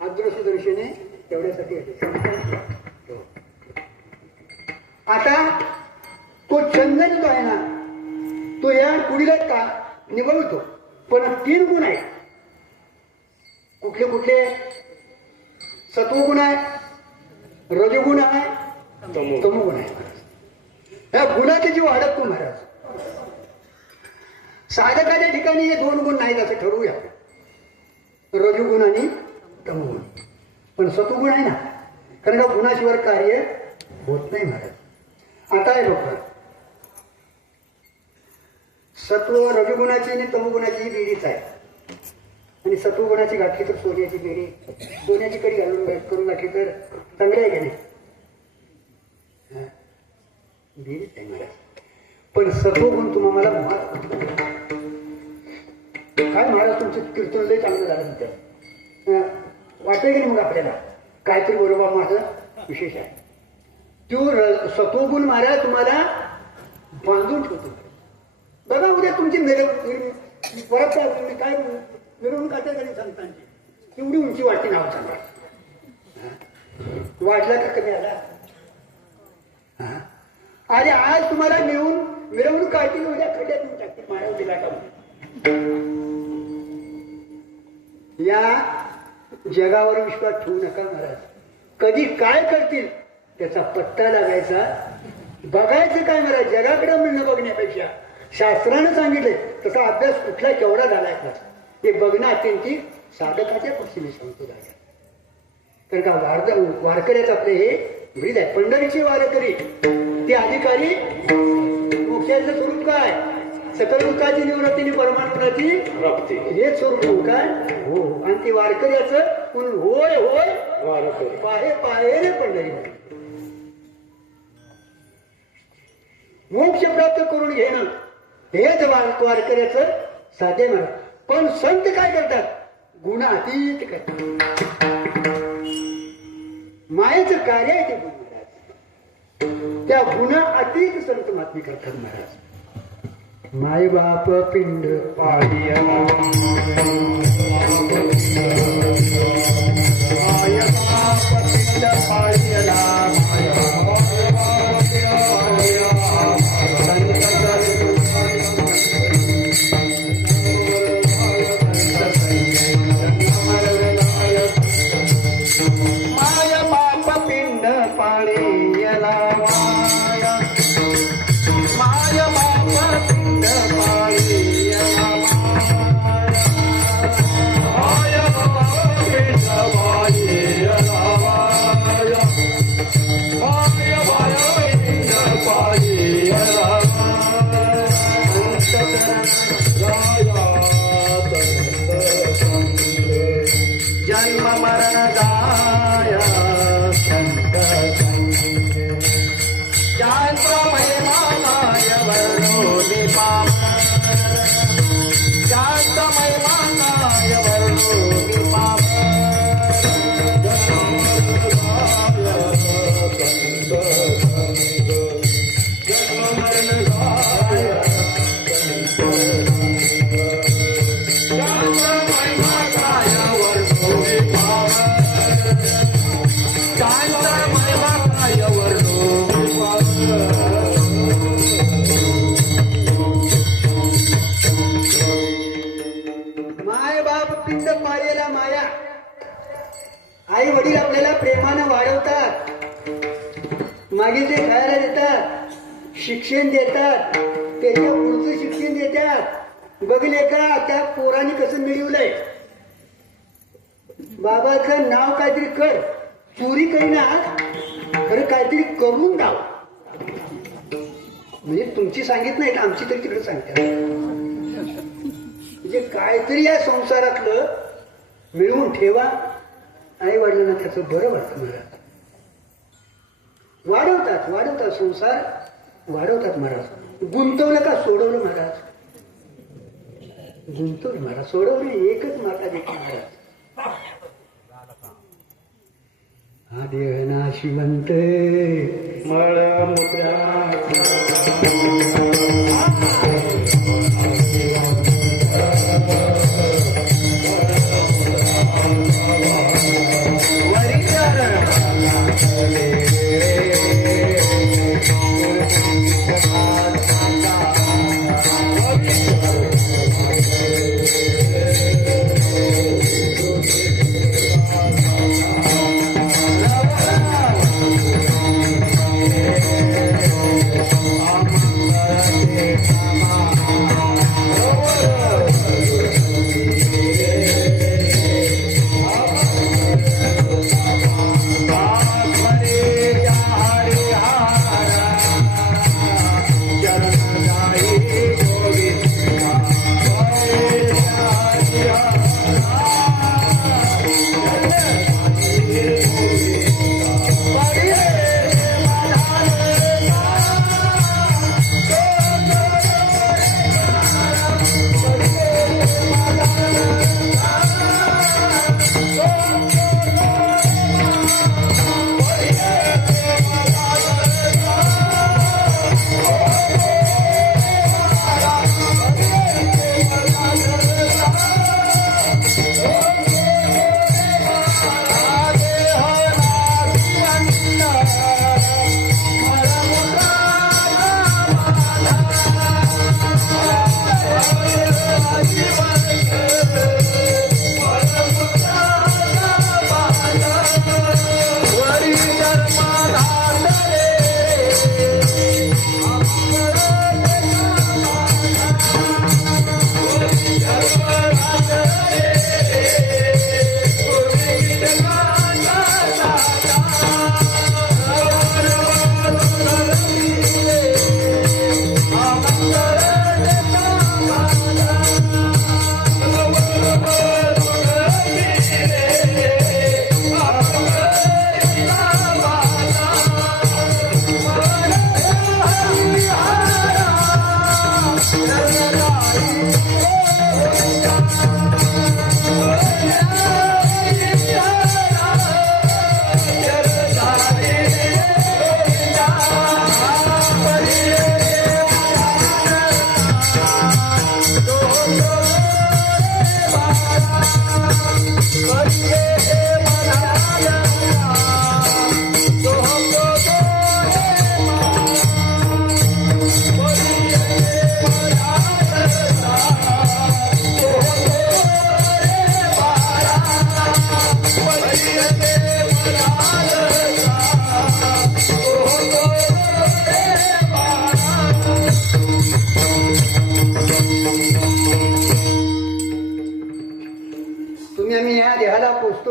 आदर्श दर्शने तेवढ्यासाठी आता तो चंदन जो आहे ना तो या पुढीला का निवडतो. पण 3 गुण आहेत. कुठले कुठले सत्वगुण आहे, रजगुण आहे, तमोगुण आहे महाराज. या गुणाचे जीव अडकतो महाराज. साधकाच्या ठिकाणी हे 2 गुण नाहीत असं ठरवूया रजगुण आणि तमोगुण. पण सत्वगुण आहे ना कारण का गुणाशिवाय कार्य होत नाही महाराज. आता आहे बघा सत्व रजगुणाची आणि तमोगुणाची ही बेरीच आहे. आणि सत्वगुणाची गाठली तर सोन्याची बेरी सोन्याची कडी घालून करून गाठली तर चांगली आहे का नाही बेरीच आहे महाराज. पण सत्वगुण तुम्हाला काय महाराज तुमचं कीर्तन लय चांगलं झालं म्हणतात वाटतंय की नाही. मग आपल्याला काहीतरी बरोबर माझं विशेष आहे. तो सत्वगुण महाराज तुम्हाला बांधून ठेवतो. बघा उद्या तुमची परत तुम्ही काय मिरवणूक आता तरी संतांची एवढी उंची वाटते नाव सांगा. वाटला का कमी आला. अरे आज तुम्हाला मिरवणूक काढतील उद्या खड्यात येऊन टाकतील माया दिला का. या जगावर विश्वास ठेवू नका महाराज. कधी काय करतील त्याचा पत्ता लागायचा. बघायचं काय महाराज जगाकडे मिळणं बघण्यापेक्षा शास्त्रानं सांगितलंय तसा अभ्यास कुठला केवढा झालाय हे बघणं अत्यंत साधकाच्या पक्षी मी सांगतो दादा. कारण का वारकऱ्याच आपले हे ब्रीद आहे. पंढरीचे वारकरी ते अधिकारी मोक्षाचं स्वरूप काय? सकल दुःखाची निवृत्तीने परमानंदाची प्राप्ती. हे स्वरूप काय? हो. आणि ते वारकऱ्याचं होय होय वारकरी. पाहे पाहे रे पंढरी. मोक्ष प्राप्त करून घेणं हेच वारकऱ्याचं साध्य म्हणा. पण संत काय करतात? गुणातीत करतात. मायेचं कार्य आहे ते गुण महाराज. त्या गुणातीत संत मात्मी करतात महाराज. माय बाप पिंड पाडिया माय बाप पिंड पाडियला जन्म मरण जाय संत ज्यांचा महिमा काय वर्णो निपाम ज्यांचा महिमा काय वर्णो निपाम आई वडील आपल्याला प्रेमानं वाढवतात, मागे ते खायला देतात, शिक्षण देतात, त्याच्या पुढचं शिक्षण देतात. बघले का त्या पोराने कसं मिळवलंय? बाबाचं नाव काहीतरी कर, चोरी करीना खरं काहीतरी करून दाव. म्हणजे तुमची सांगित नाही, आमची तरी तिकडे सांगतात. म्हणजे काहीतरी या संसारातलं मिळवून ठेवा. आई वडिलांना त्याचं बरं वाटतं महाराज. वाढवतात संसार वाढवतात महाराज. गुंतवलं का सोडवलं महाराज? गुंतवलं महाराज, सोडवलं एकच माता देखील महाराज. हा देह नाशिवंत मळमुद्रा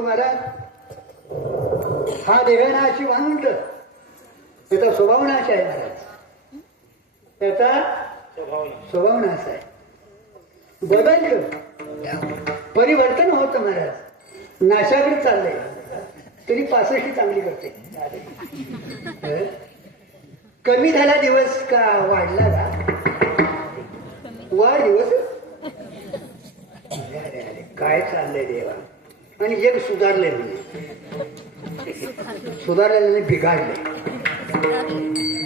महाराज हा देह नाशी वानूंट त्याचा स्वभाव नाश आहे महाराज, त्याचा स्वभाव नाश आहे. बदल परिवर्तन होतं महाराज, नाशाकडे चाललंय तरी 65 चांगली करते. कमी झाला दिवस का वाढला का? वाढ दिवस. अरे अरे काय चाललंय देवा. आणि जग सुधारले नाही, सुधारलेलं नाही, बिघाडले.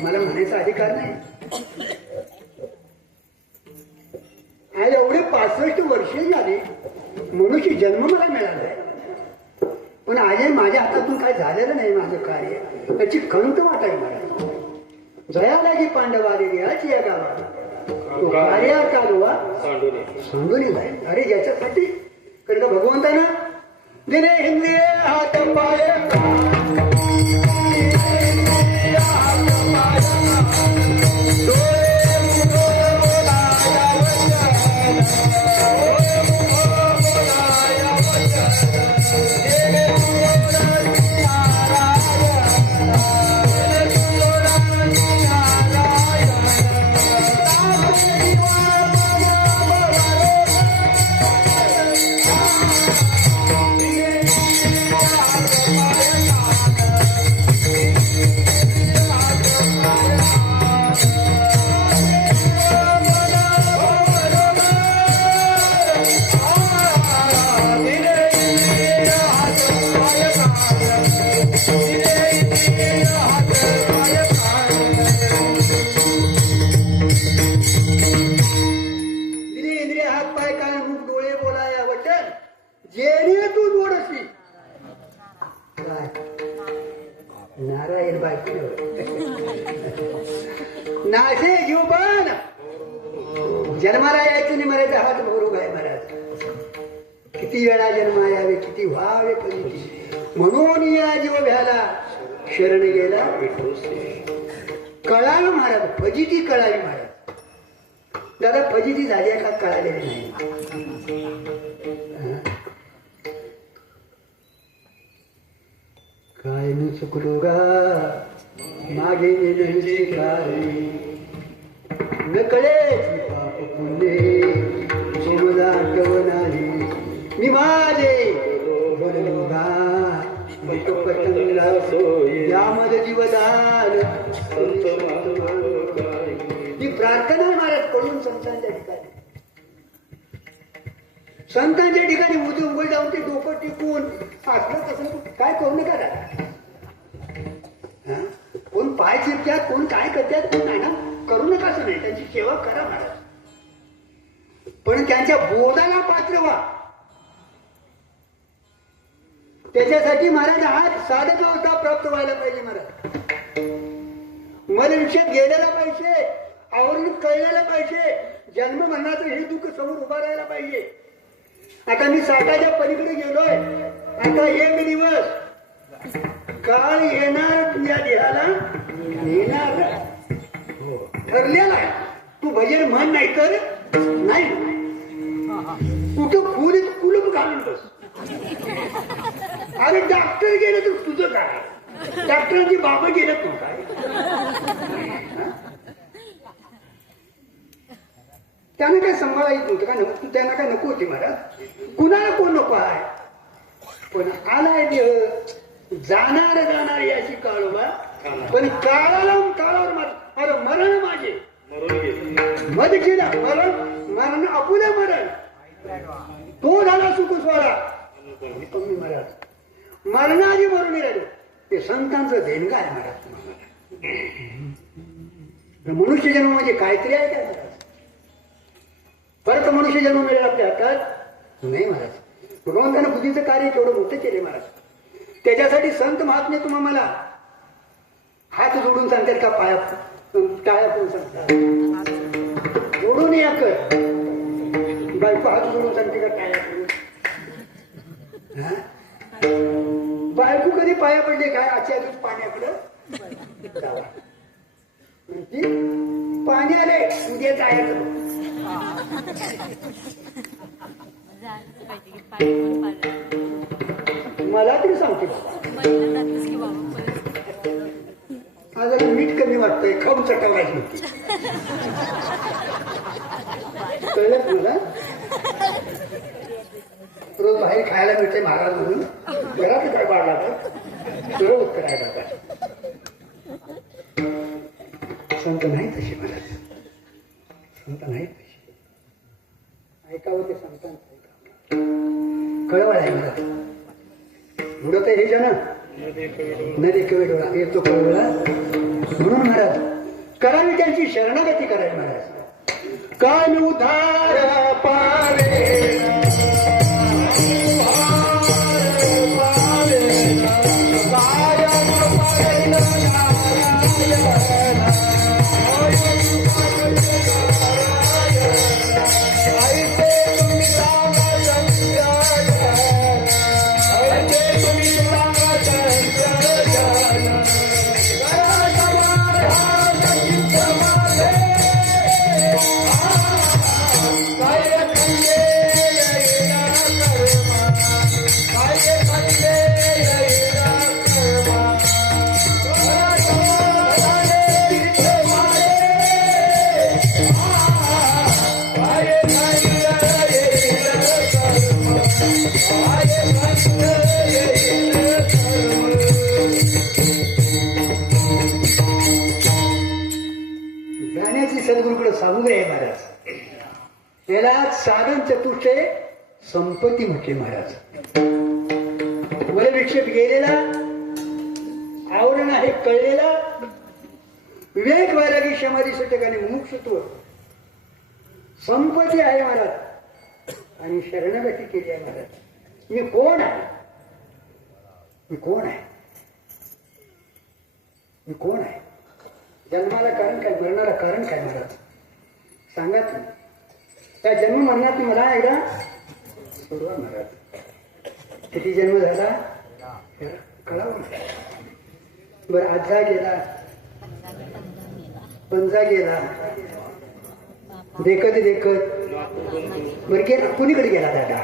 मला म्हणायचा अधिकार नाही. आज एवढे 65 वर्षे झाली मनुष्य जन्म मला मिळालाय, पण आज माझ्या हातातून काय झालेलं नाही माझं कार्य, त्याची खंत वाटाय मला. जयाला जी पांडवारी याची या गावाला तो कार्या चालवा सांडून जाईल. अरे याच्यासाठी कारण का भगवंतानं दिले हिंदी हात पाय नारायण बायको नाशे जीवबान. जन्माला यायचं नाही मरायचा हात बरोबर आहे महाराज. किती वेळा जन्मा यावे किती व्हावे कधी, म्हणून या जीव भ्याला शरण गेला. कळालं महाराज, फजिती कळाली महाराज. दादा फजिती झाली का कळालेली नाही. काय न चुकलो गा मागे नाही शिकारी, न कळेची पाप पुण्य सोमला आठवणारी. मी माझे बोललो गा बक पतंगला यामध्ये जीवदान. ही प्रार्थना महाराज करून संतांच्या ठिकाणी, संतांच्या ठिकाणी उजून जाऊन ते डोकं टिकून असलं तसं काय करू नका दादा. कोण पाय चिरत्यात, कोण काय करतात, कोण नाही ना करू नका असं नाही. त्यांची सेवा करा महाराज, पण त्यांच्या बोधाला पात्र व्हा. त्याच्यासाठी महाराज आज साधक अवस्था प्राप्त व्हायला पाहिजे महाराज. मनुष्यात गेलेला पाहिजे, आवरून कळलेलं पाहिजे, जन्म मरणाचं हे दुःख समोर उभा राहायला पाहिजे. आता मी साठाच्या पलीकडे गेलोय, आता एक दिवस काळ येणार तुझ्या देहाला येणार ठरलेला आहे. तू भजन म्हण नाही तर नाही, कुठं खोलीत कुलूप घालून बस. अरे डॉक्टर गेले तर तुझं काय, डॉक्टरांची बाबा गेलं तू काय. त्याने काय सांभाळा येत नव्हतं का नको, त्यांना काय नको होती महाराज. कुणाला कोण नको आहे, पण आलाय देह जाणार याची काळोबा. पण काळावर अरे मरण माझे मध केला मरण अपुले मरण तो झाला सुख सोहळा. कमी महाराज मरणाची मरून राहिलो ते संतांचं देणगा आहे महाराज. मनुष्य जन्म म्हणजे काहीतरी आहे काय महाराज. परत मनुष्य जन्म मिळेल आपल्या हातात नाही महाराज. भगवंतानं बुद्धीचं कार्य तेवढं मोठं केले महाराज. त्याच्यासाठी संत महात्मे तुम्हाला मला हात जोडून सांगतात का पाया टाळ्या पण सांगतात. जोडून या कर बायको हात जोडून सांगते का टाळ्या करून. बायको कधी पाया पडले काय आजच्या दिवस पाण्याकडं जावा पाणी आले उद्या जायचं. मला तरी सांगते बाबा आज जरा मीठ कमी वाटतंय खाऊन चटावायची होती कळलं तुला रोज बाहेर खायला मिळते महाराज म्हणून घरात काय पाडला तर सरळ उत्तर आहे बाबा संत नाही तशी मला संत नाही तशी ऐकावं ते संतांचं ऐकावं कळवळ आहे मला एवढं तर हे जण नदी कवी डोळा येतो कळवळा म्हणून महाराज करावी त्यांची शरणागती करावी महाराज काल उधार पावे सद्गुरूकडे सांगू आहे महाराज याला साधन चतुष्टय संपत्ती म्हटले महाराज मला विक्षेप गेलेला आवरण आहे कळलेला विवेक वैरागी समाधी सटकाने मुमुक्षुत्व संपत्ती आहे महाराज आणि शरणागती केली आहे महाराज मी कोण आहे मी कोण आहे मी कोण आहे जन्माला कारण काय मरणाला कारण काय महाराज सांगा तुम्ही त्या जन्म मरणात मला एकदा सोडवा महाराज किती जन्म झाला कळावं बरं आजा गेला पंजा गेला देखत देखत बरं गेला कुणीकडे गेला दादा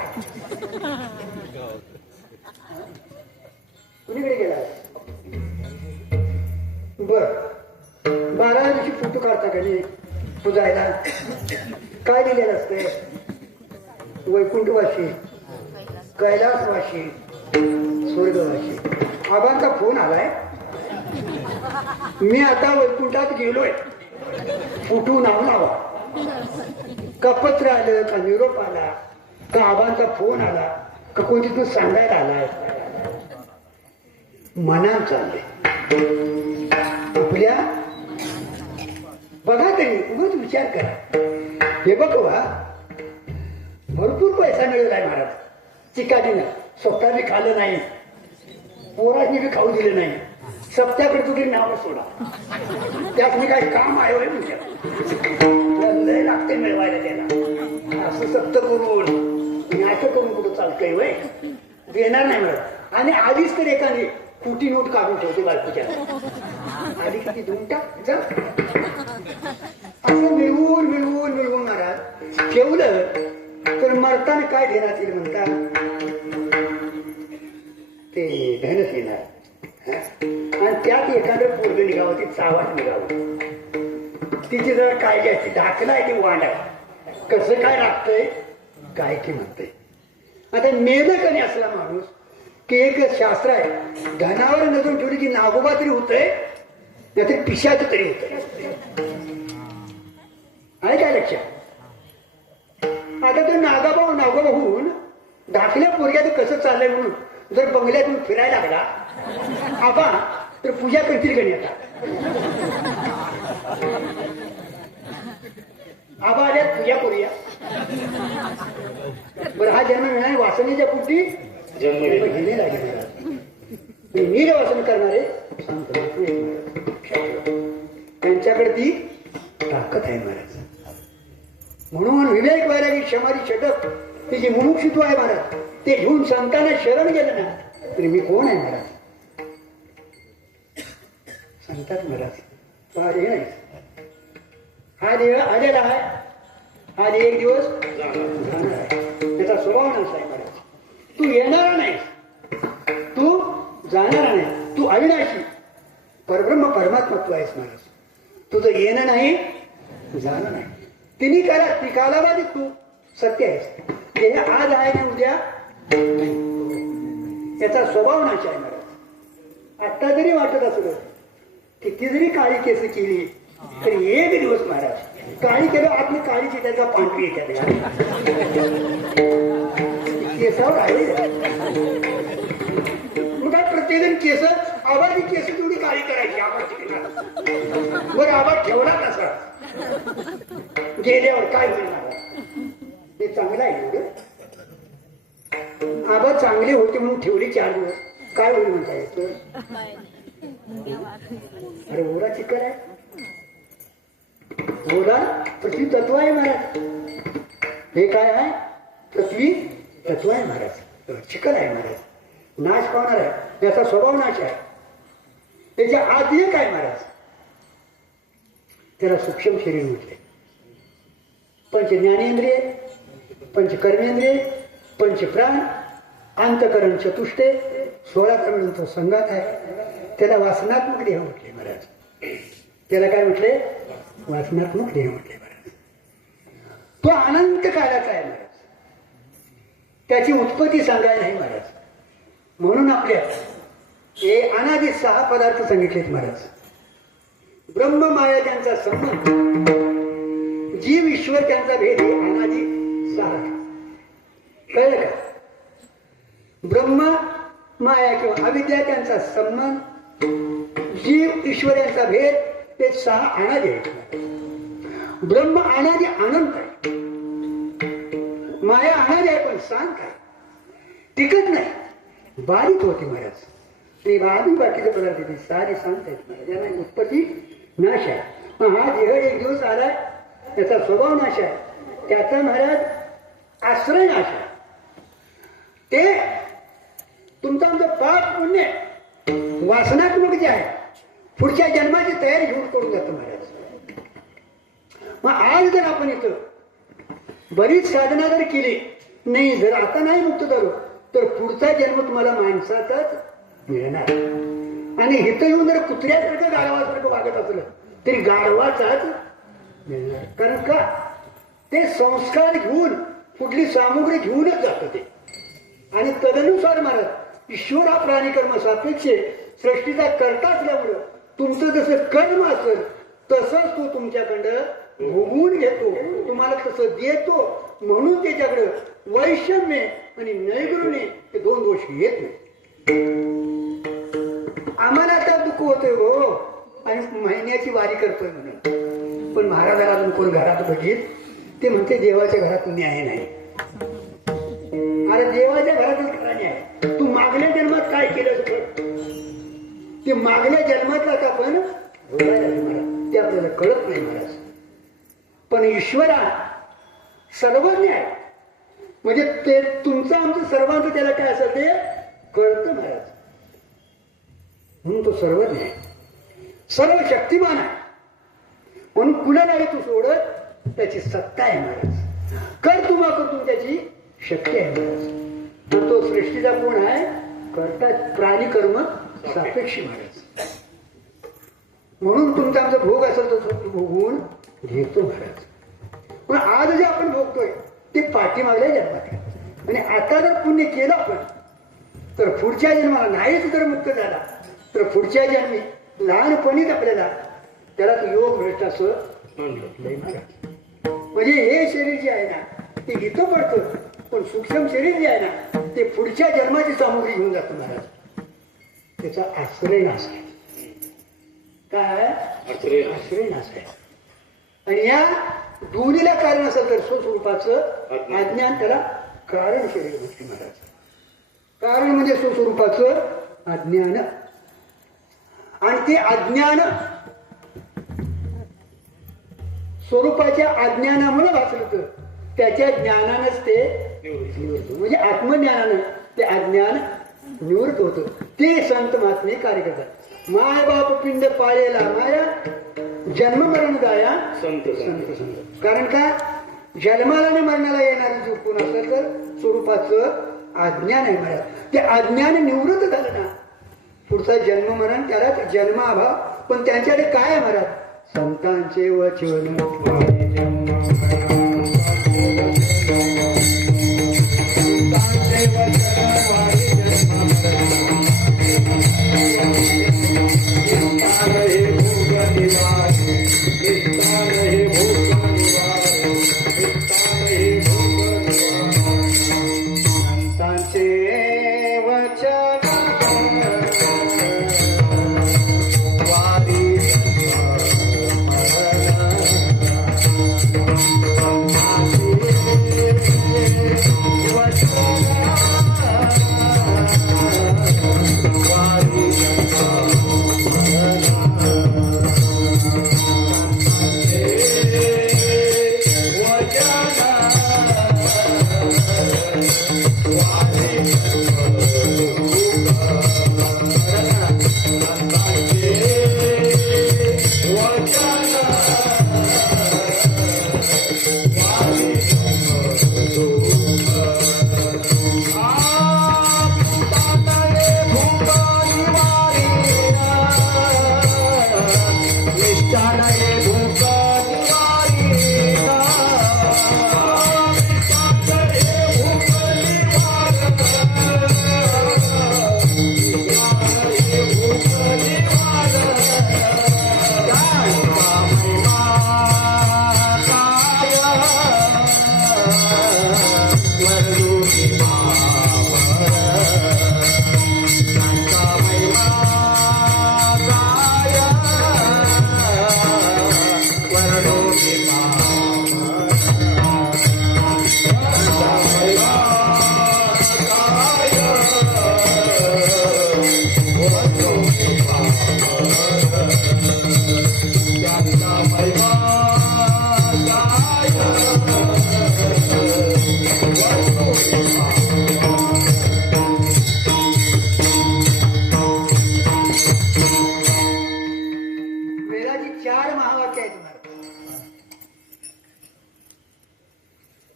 कुणीकडे गेला बर 12 दिवशी फोटो काढता का नाही पुजायला काय लिहिलेलं असते वैकुंठवाशी कैलासवाशी स्वर्गवाशी आबांचा फोन आलाय मी आता वैकुंठात गेलोय फोटो नाव लावा का पत्र आलं का निरोप आला का आबांचा फोन आला का कोणती तू सांगायला आलाय मनात चालले आपल्या बघा तरी उगाच विचार करा हे बघवा भरपूर पैसा मिळवलाय महाराज चिकाटीनं स्वतः बी खाल्लं नाही पोरांनी बी खाऊ दिलं नाही सप्त्याकडे तुझी नाव सोडा त्यात मी काही काम आहे म्हणजे लय लागते मिळवायला त्याला असं सप्त करून असं करून कुठं चालतंय वय देणार नाही मिळत आणि आधीच तर एकाने कुटी नोट काढून ठेवते बायकोच्या आधी किती देऊन टाक जा असं मिळवून मिळवून मिळवून महाराज ठेवलं तर मरताना काय देण्यात येईल म्हणतात ते धनच येणार आणि त्यात एखादं पोरग निघावं ती चावाट निघावं तिची जर काय घ्यायची दाखला आहे ती वांड आहे कसं काय लागतंय काय की म्हणतंय आता मेदकने असला माणूस की एक शास्त्र आहे धनावर नजून ठेवली की नागोबा तरी होतंय नाहीतर पिशाच तरी होतंय आहे काय लक्षात आता तो नागोबा होऊन दाखल्या पोरग्यात कसं चाललंय म्हणून जर बंगल्यातून फिरायला लागला आबा तर पूजा करतील गणी आता आबा आल्यात पूजा करूया बरं हा जन्म मिळणार वासनेच्या पुढची घेणे लागेल नीर वासन करणारे त्यांच्याकडे ती ताकद आहे महाराज म्हणून विवेक वैरागी क्षमारी षटक ते जे मुमुक्षुत्व आहे महाराज ते घेऊन संतांना शरण गेलं ना तरी मी कोण आहे महाराज सांगतात महाराज हा देह नाही हा देह आलेला आहे हा देह एक दिवस जाणार आहे त्याचा स्वभाव नसा आहे महाराज तू येणार नाही जाणार नाही. तू अविनाशी परब्रह्म परमात्मा तू आहेस महाराज. तुझं येणं नाही जाणं नाही. तिन्ही काळात त्रिकालाबाधित तू सत्य आहेस. हे आज आहे ना उद्या नाही. याचा स्वभाव नाश आहे महाराज. आत्ता जरी वाटत असलं किती जरी काळी केस केली तरी एक दिवस महाराज काळी केलं आपली काळीची त्याचा पांढरी येतात. केसावर आहे मग काय प्रत्येकजण केस आवाजी केस तेवढी काळी करायची. आवाज वर आवाज ठेवला कसा गेल्यावर काय होणार. हे चांगलं आहे एवढं. आबा चांगले होते म्हणून ठेवले 4 दिवस. काय होईल म्हणता येतं. अरे ओरा चिकन आहे. ओरा पृथ्वी तत्व आहे महाराज. हे काय आहे पृथ्वी तत्व आहे महाराज. चिकन आहे महाराज. नाश पावणार आहे. त्याचा स्वभाव नाश आहे. त्याच्या आत एक आहे महाराज. त्याला सूक्ष्म शरीर म्हटले. पंच ज्ञानेंद्रिय, पंच कर्मेंद्रिय, पंच प्राण, अंतकरण चतुष्टे, 16 मिळून संघात आहे. त्याला वासनात्मक देह म्हटले महाराज. त्याला काय म्हटले वासनात्मक देह म्हटले महाराज. तो अनंत काळाचा आहे महाराज. त्याची उत्पत्ती सांगायला नाही महाराज. म्हणून आपल्या हे अनादी 6 पदार्थ सांगितलेत महाराज. ब्रह्म माया त्यांचा संबंध, जीव ईश्वर त्यांचा भेद हे अनादी 6. कळलं का. ब्रह्म माया किंवा अविद्या त्यांचा संबंध, जीव ईश्वर यांचा भेद ते 6 अनादी आहेत. ब्रह्म अनादी अनंत आहे. माया अनादी आहे पण शांत आहे. टिकत नाही. बारीक होते महाराज. ते आधी बाकीचे पदार्थ येते सारे शांत आहेत महाराज. त्यांना उत्पत्ती नाश आहे. हा देह एक दिवस आलाय त्याचा स्वभाव नाश आहे. त्याचा महाराज आश्रय नाश आहे. ते तुमचं आमचं पाप पुण्य वासनात्मक जे आहे पुढच्या जन्माची तयारी घेऊन करून जातं महाराज. मग आज जर आपण इथं बरीच साधना जर केली नाही, जर आता नाही मुक्त झालो तर पुढचा जन्म तुम्हाला माणसाचाच मिळणार. आणि इथं येऊन जर कुत्र्यासारखं गाढवासारखं वागत असलं तरी गाढवाचाच मिळणार. कारण का ते संस्कार घेऊन कुठली सामुग्री घेऊनच जातं ते. आणि तदनुसार महाराज ईश्वर हा प्राणिकर्म सापेक्ष सृष्टीचा करता असल्यामुळं तुमचं जसं कर्म असेल तसंच तो तुमच्याकडं भोगून घेतो. तुम्हाला तसं देतो. म्हणून त्याच्याकडं वैषम्य आणि नैगुण्य हे 2 दोष येत नाही. आम्हाला आता दुःख होतंय हो आणि महिन्याची वारी करतोय म्हणून. पण महाराजाला अजून कोण घरात बघित ते म्हणते देवाच्या घरात न्याय नाही. अरे देवाच्या घरातच खरा न्याय. तू मागल्या जन्मात काय केलं ते मागल्या जन्मातलाच आपण महाराज ते आपल्याला कळत नाही महाराज. पण ईश्वरा सर्वज्ञ आहे. म्हणजे ते तुमचं आमचं सर्वांचं त्याला काय असेल ते कळतं महाराज. म्हणून तो सर्वज्ञ आहे. सर्व शक्तिमान आहे. म्हणून कुणालाही तू सोडत त्याची सत्ता आहे महाराज. कर तुम्हा करतो त्याची शक्ती आहे महाराज. तो सृष्टीचा कोण आहे करता प्राणी कर्म सापेक्षी महाराज. म्हणून तुमचा आमचा भोग असेल तर तो भोगून घेतो महाराज. पण आज जे आपण भोगतोय ते पाठीमागल्या जन्मात आहे. आणि आता जर पुण्य केलं आपण तर पुढच्या जन्माला नाहीच जर मुक्त झाला तर पुढच्या जन्मी लहानपणीच आपल्याला त्याला योग भ्रष्ट असं महाराज. म्हणजे हे शरीर जे आहे ना ते इथं पडतं. पण सूक्ष्म शरीर जे आहे ना ते पुढच्या जन्माची सामुग्री घेऊन जातं महाराज. त्याचा आश्रय नाश आहे. काय आश्रय नाश आहे. आणि या दोन्हीला कारण असेल तर स्वस्वरूपाचं अज्ञान त्याला कारण शरीर गोष्टी महाराज. कारण म्हणजे स्वस्वरूपाचं अज्ञान. आणि ते अज्ञान स्वरूपाच्या अज्ञानामुळे भासलं तर त्याच्या ज्ञानानंच ते निवृत्त. म्हणजे आत्मज्ञानानं ते अज्ञान निवृत्त होतं. ते संत महात्मे कार्य करतात. माय बाप पिंड पाळेला माया जन्म मरण जाया संत संत. कारण का जन्माला आणि मरणाला येणारी जो कोण असेल तर स्वरूपाचं अज्ञान आहे महाराज. ते अज्ञान निवृत्त झालं ना पुढचा जन्म मरण त्याला जन्माभाव, पण त्यांच्याकडे काय आहे महाराज? संतांचे वचन वारी जन्म मरण. संतांचे वचन वारी जन्म मरण. निष्ठान हे भोग निवार, निष्ठान हे भोग निवार, निष्ठान हे भोग निवार. संतांचे वचन वारी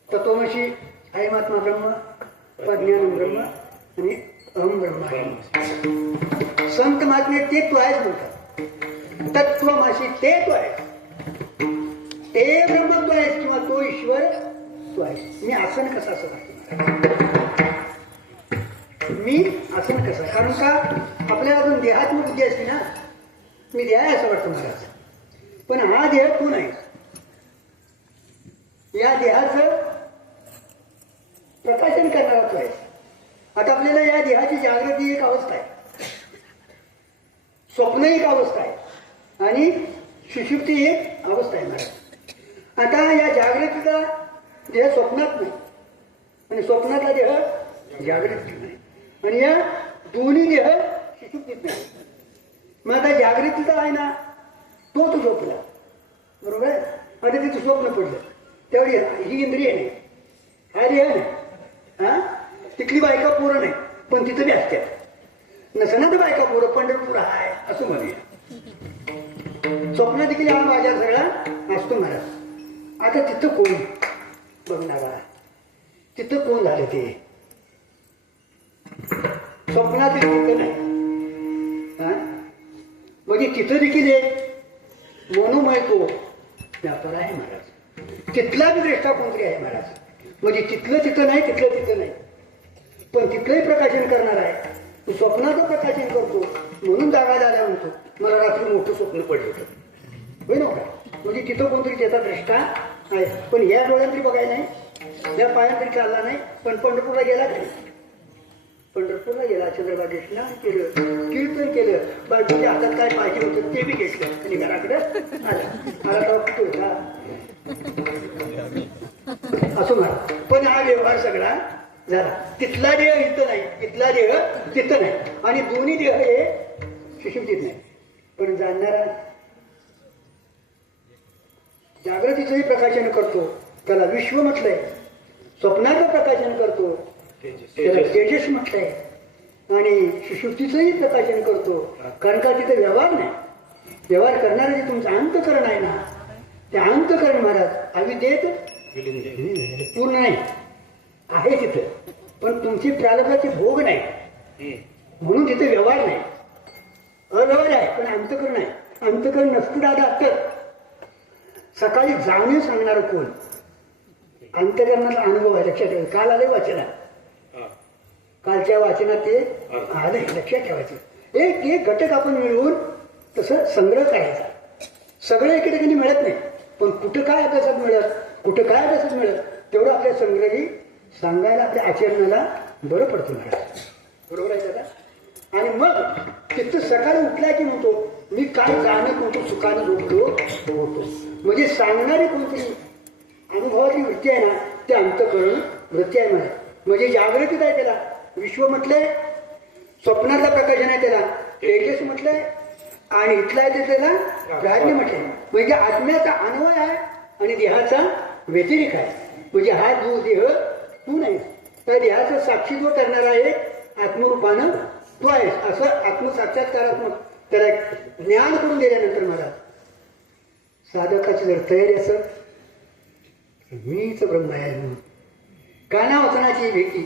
तत्वमसी आत्मा ब्रह्म, प्रज्ञान ब्रह्म आणि अहम ब्रह्म आहे. संत महात्मे ते तू आहेस म्हणतात. तत्वमसी ते तू आहेस, ते ब्रह्म तू आहेस किंवा तो ईश्वर तू आहेस. मी आसन कसा असं म्हणतो, मी आसन कसं, कारण का आपल्याला अजून देहात्मक बुद्धी असते ना, मी देह आहे असं वाटतं महाराज. पण हा देह तू नाही. या देहाचं प्रकाशन करणारा तू आहेस. आता आपल्याला या देहाची जागृती एक अवस्था आहे, स्वप्न एक अवस्था आहे आणि सुषुप्ती एक अवस्था आहे महाराज. आता या जागृतीचा देह स्वप्नात नाही आणि स्वप्नातला देह जागृतीत नाही आणि या दोन्ही देह सुषुप्तीत नाही. मग आता जागृतीचा आहे ना तो झोपला, बरोबर आहे. आता तिथं स्वप्न पडलं त्यावेळी ही इंद्रिय नाही, हा देह नाही. हा तिथली बायका पोरं नाही पण तिथं बी असतात. नसना तर बायका पोरं पंढरपूर आहे असं म्हणूया. स्वप्न देखील हा बाजार सगळा असतो महाराज. आता तिथं कोण बघणारा, तिथं कोण झालं ते स्वप्नातील तिथं नाही. हा म्हणजे तिथं देखील एक मनोमय तो व्यापार आहे महाराज. तिथला बी द्रष्टा कोणतरी आहे महाराज. म्हणजे तिथलं तिथं नाही, तिथलं तिथं नाही, पण तिथलंही प्रकाशन करणार आहे. तो स्वप्नाचं प्रकाशन करतो म्हणून जागा झाल्या म्हणतो मला रात्री मोठं स्वप्न पडलं होतं, होय ना काय. म्हणजे तिथं कोणतरी त्याचा द्रष्टा आहे. पण या डोळ्यांतरी बघायला नाही, या पायांतरी चालला नाही. पण पंढरपूरला गेला काय, पंढरपूरला गेला, चंद्रभागेत स्नान केलं, कीर्तन केलं, बाजूच्या हातात काय पाहिजे होतं ते बी घेतलं आणि घराकडे आला. मला तो होता असं म्हणा. पण हा व्यवहार सगळा झाला. तिथला देह इथं नाही, तिथला देह तिथं नाही आणि दोन्ही देह हे सुषुप्तीत नाही. पण जाणणारा जागृतीचंही प्रकाशन करतो त्याला विश्व म्हटलंय, स्वप्नाचं प्रकाशन करतो त्याला तेजस म्हटलंय आणि सुषुप्तीचंही प्रकाशन करतो. कारण का तिथे व्यवहार नाही. व्यवहार करणारं जे तुमचं अंतकरण आहे ना, ते अंतकरण महाराज अविद्येत पूर्ण नाही आहे तिथं, पण तुमची प्रारब्धाचे भोग नाही म्हणून तिथे व्यवहार नाही. अलवर आहे पण अंतकरण आहे. अंतकरण नसतं दादा तर सकाळी जाणीव सांगणार कोण? अंतकरणाचा अनुभव आहे. लक्षात ठेवा. काल आले वाचनात, हा. कालच्या वाचनात ते आलंय. लक्षात ठेवायचं. एक घटक आपण मिळवून तसं संग्रह करायचा. सगळं एके ठिकाणी मिळत नाही, पण कुठं काय अभ्यासात मिळत, कुठं काय अभ्यासात मिळत, तेवढं आपल्या संग्रही सांगायला आपल्या आचरणाला बरं पडतं महाराज. बरोबर आहे दादा. आणि मग तिथं सकाळी उठला की म्हणतो मी काय जाणत नव्हतो, सुखाने झोपलो होतो. म्हणजे सांगणारी कोणतरी अनुभवाची वृत्ती आहे ना, ते अंतकरण वृत्ती आहे मला. म्हणजे जागृतीच आहे त्याला. विश्व म्हटलंय, स्वप्नातलं प्रकाशन आहे त्याला तेजस म्हटलंय, आणि इथला आहे ते त्याला राज्य म्हटलंय. म्हणजे आत्म्याचा अन्वय आहे आणि देहाचा व्यतिरिक आहे. म्हणजे हा जो देह तू नाही, त्या देहाचं साक्षीत्व करणारा आहे आत्मरूपानं तू आहेस. असं आत्मसाक्षात्कारात्मक त्याला ज्ञान करून दिल्यानंतर मला साधकाची जर तयारी असं मीच ब्रह्म आहे म्हणून कानावचनाची भेटी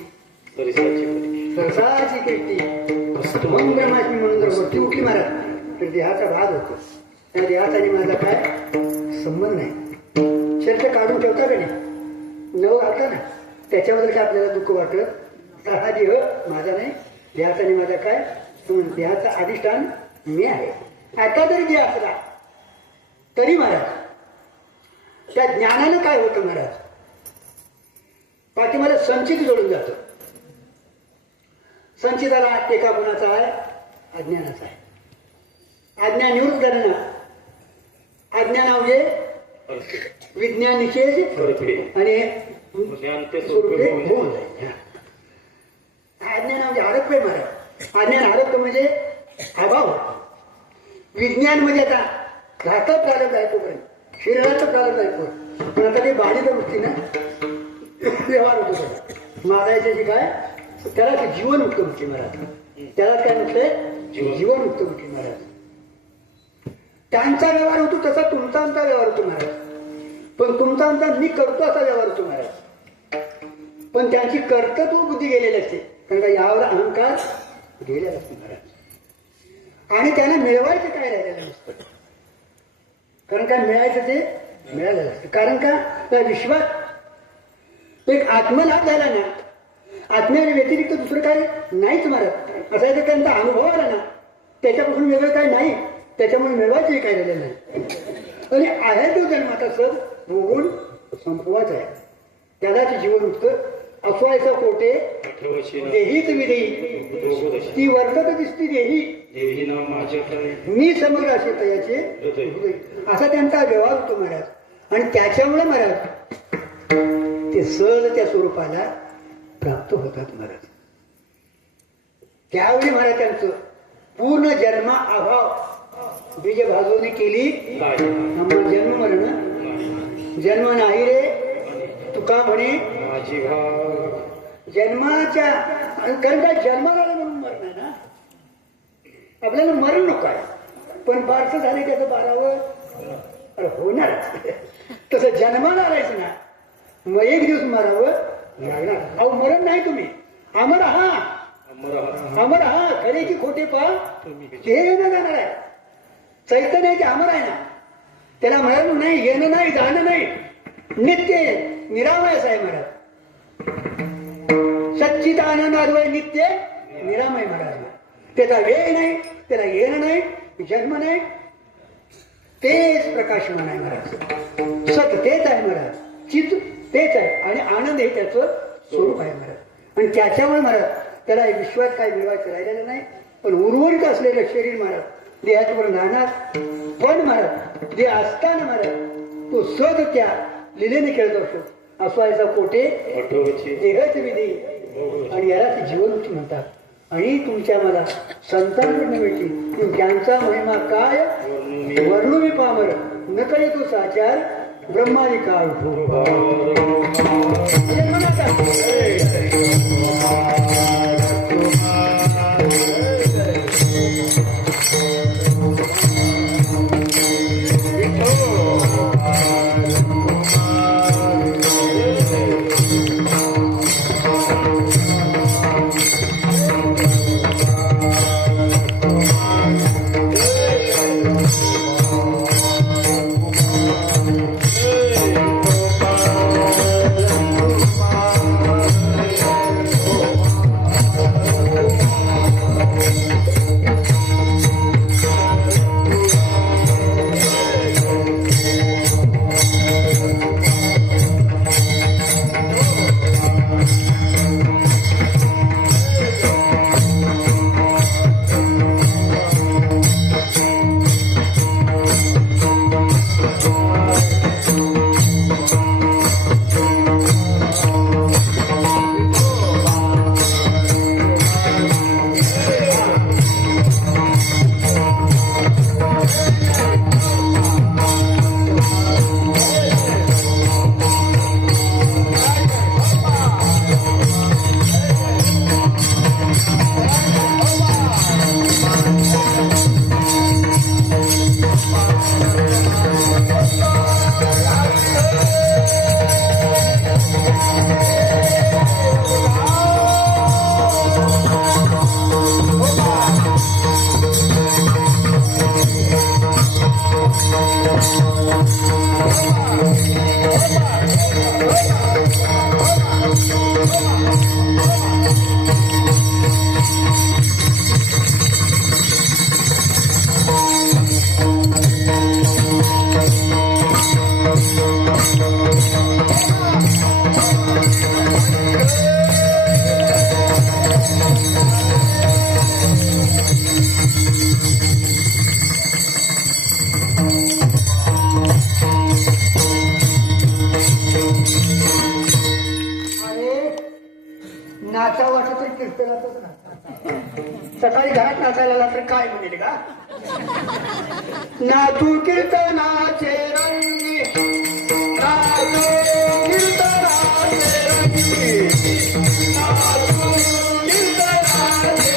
सरसाची कीर्ती म्हणून ब्रह्माची म्हणून जर वरती उठली महाराज तर देहाचा भाग होतो. त्या देहाचा आणि माझा काय संबंध नाही. शर्त काढून ठेवता का नाही, नव घालता ना, त्याच्याबद्दल काय आपल्याला दुःख वाटत तर हा देह माझा नाही, देहाचा आणि माझा काय संबंध. देहाचा अधिष्ठान मी आहे. आता जरी देह असला तरी महाराज त्या ज्ञानानं काय होतं महाराज, बाकी मला संचित जोडून जातं. संचिताला टेका गुणाचा आहे, अज्ञानाचा आहे. अज्ञान निवृत्त झालं ना, अज्ञान म्हणजे विज्ञान निषेध आणि स्वरूपे होऊन जाईल. अज्ञान म्हणजे हरकतोय महाराज. अज्ञान हरकत म्हणजे अभाव. विज्ञान म्हणजे आता घातक प्रारंभ आहे तोपर्यंत, शरीराचं प्रारंभ आहे तोपर्यंत, पण आता ते बाळीच्या वृत्तीनं व्यवहार होतो. मारायचे काय त्याला जीवन मुक्त म्हटले महाराज. त्याला काय म्हटलंय, जीवन मुक्त म्हटले महाराज. त्यांचा व्यवहार होतो तसा तुमचा आमचा व्यवहार होतो महाराज. पण तुमचा आमचा मी करतो असा व्यवहार होतो महाराज. पण त्यांची कर्तृत्व बुद्धी गेलेली असते, कारण का यावर अहंकार गेलेला असतो महाराज. आणि त्यांना मिळवायचं काय राहिलेलं नसतं, कारण काय मिळायचं ते मिळालेलं असतं. कारण का त्या विश्वात एक आत्मलाभ झाला ना, आत्म्याच्या व्यतिरिक्त दुसरं काय नाहीच महाराज. असा जर त्यांचा अनुभव आला ना, त्याच्यापासून वेगळं काय नाही, त्याच्यामुळे मिळवायचं काय राहिलेलं नाही. आणि आहे तो जन्माचा सर भोगून संपवायचा आहे. त्यालाच जीवनमुक्त असवायचा कोटे देहीच विदेही ती वर्तत दिसती देही मी समग्र असे तयाचे असा त्यांचा व्यवहार होतो महाराज. आणि त्याच्यामुळे महाराज ते सहज त्या स्वरूपाला प्राप्त होतात महाराज. त्यावेळी महाराज त्यांचं पूर्ण जन्मा अभाव बीज भाजवणी केली. जन्म मरण जन्म नाही रे तुका म्हणे जन्माच्या, कारण काय जन्माला म्हणून मरण आहे ना, आपल्याला मरण नको आहे. पण बारसं झाले त्याचं 12वर होणार. तसं जन्माला आलायचं ना, मग एक दिवस मारावं लागणार. अहो मरण नाही तुम्ही अमर आहात. अमर आहात खरे की खोटे पा ते येणं जाणार आहे. चैतन्याचे अमर आहे ना, त्याला मरण नाही, येणं नाही, जाणं नाही, नित्य निरामयच आहे महाराज. सच्चिदानंद अद्वय नित्य निरामय महाराज. त्याचा वेळ नाही, त्याला येणं नाही, जन्म नाही, तेच प्रकाशमान आहे महाराज. सत तेच आहे महाराज, चित तेच आहे आणि आनंद हे त्याचं स्वरूप आहे महाराज. आणि त्याच्यामुळे महाराज त्याला विश्वात काय मिळवायचं राहिलेलं नाही. पण उर्वरित असलेलं शरीर महाराज देहाच्यावर राहणार. पण महाराज जे असताना महाराज तो सद त्या लिलेने खेळत असतो. असवायचा कोटे देहच विधी आणि याला ते जीवनमुक्ती म्हणतात. आणि तुमच्या मला संतांकडून मिळतील त्यांचा महिमा काय वर्णू मी पामर न कळे तो साचार ब्रह्माजी काळ नाचत ना सकाळी घरात नाचायला आला तर काय म्हणेल का नाचू कीर्तनाचे रंगी नाचू कीर्तनाचे रंगी नाचू कीर्तनाचे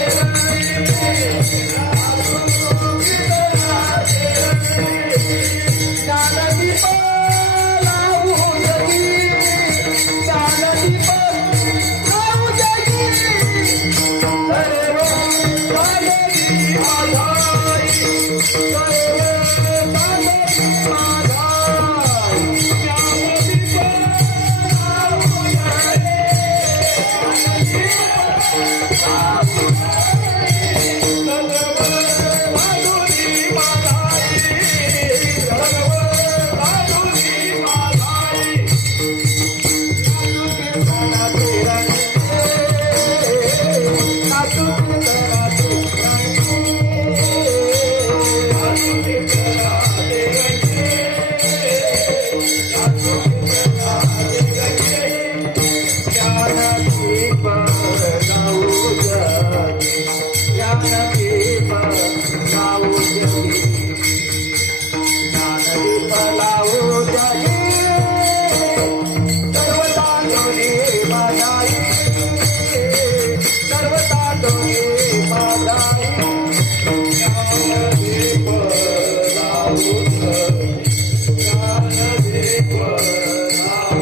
ज्ञानदीप लावू जगी ज्ञानदीप लावू जगी सर्व सागरी आधारी सर्व सागरी आधारी ज्ञानदीप लावू जगी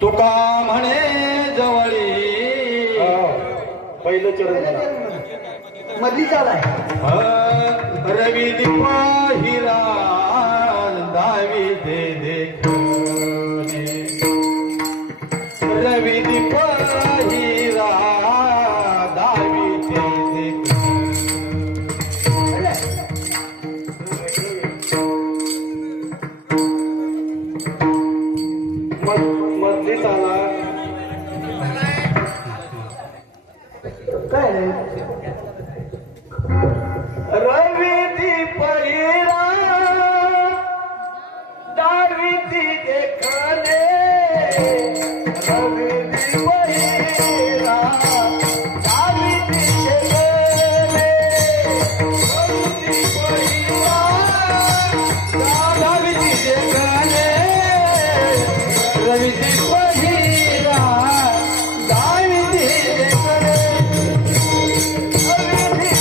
तुका म्हणे जवळी पहिलं चरण म्हणा. मधली चाल आहे रवी दीप हिरा दावी दे देखणे रवी दीप हिरा दावी दे मधली चाला काय नाही रवी दीप हिरा दावी दे देखणे रवी दीप हिरा दावी दे देखणे रवी दीप हिरा दावी दे देखणे रवी दीप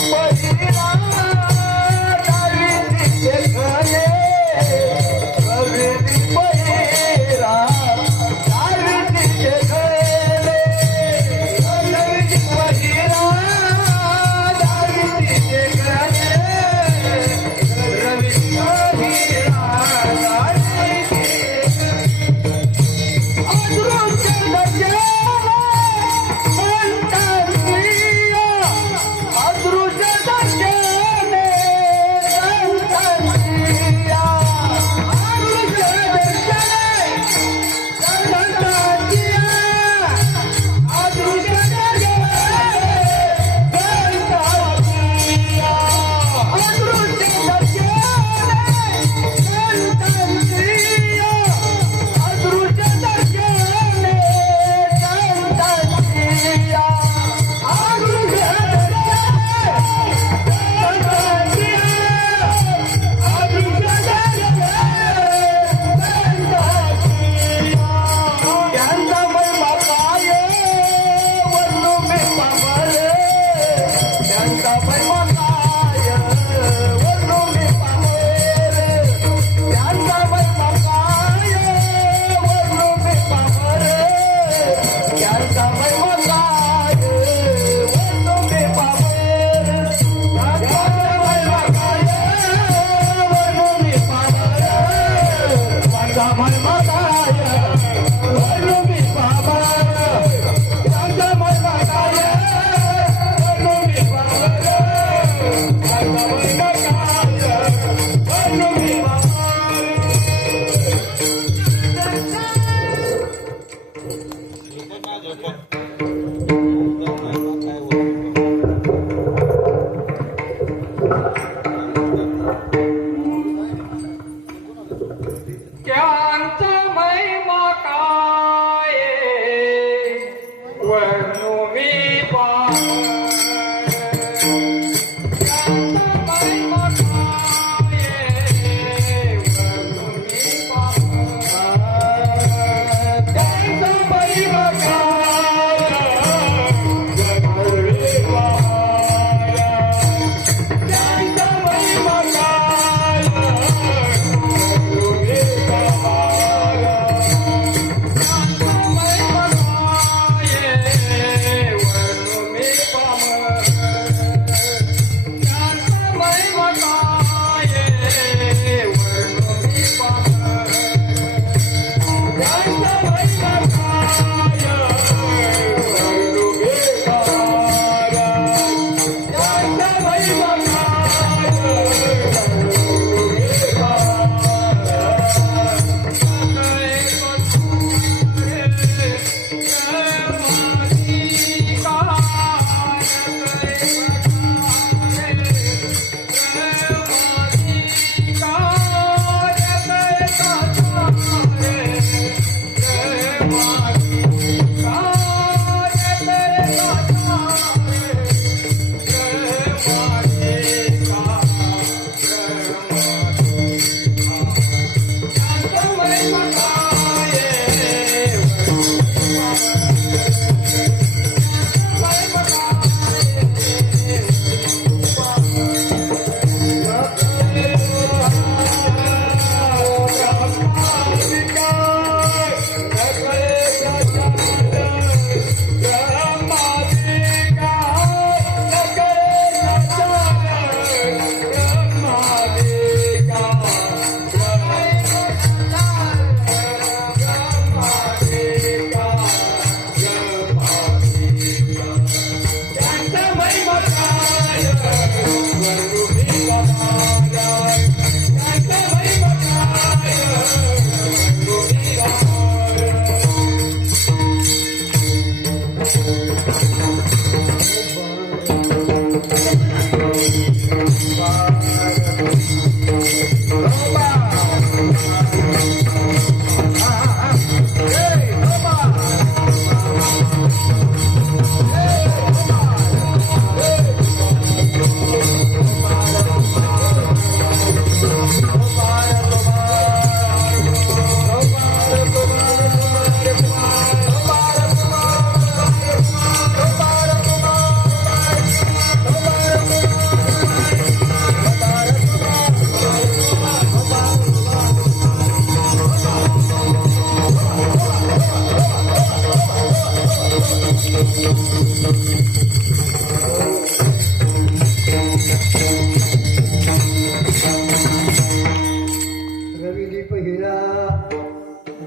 रविदीप हिरा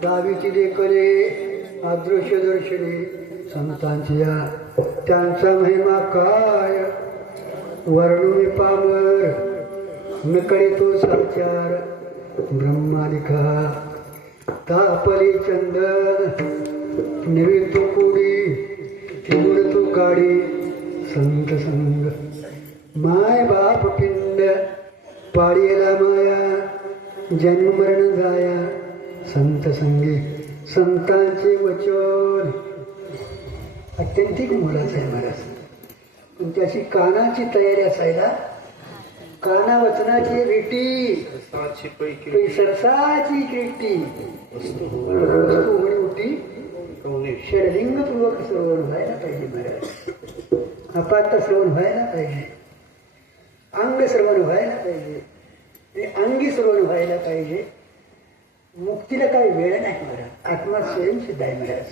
दावीची देखले अदृश्य दर्शने संतांची या त्यांचा महिमा काय वर्णुनी पामर नकडे तो संचार ब्रह्मालिका तापली चंदन निवितो कुडी तिमुड तो काडी संत संग माय बाप पिंड पाळीला माया जन्म मरण जाया संत संगी संतांचे वचन अत्यंतिक मोलाचं आहे महाराज. पण त्याची कानाची तयारी असायला काना वचनाची रेटी साची पैकी सरसाची रेटी वस्तू म्हणी उठी षडलिंगपूर्वक श्रवण व्हायला पाहिजे महाराज. अपात श्रवण व्हायला पाहिजे, अंग श्रवण व्हायला पाहिजे, ते अंगी श्रवण व्हायला पाहिजे. मुक्तीला काही वेळ नाही महाराज. आत्मा स्वयंसिद्ध आहे महाराज.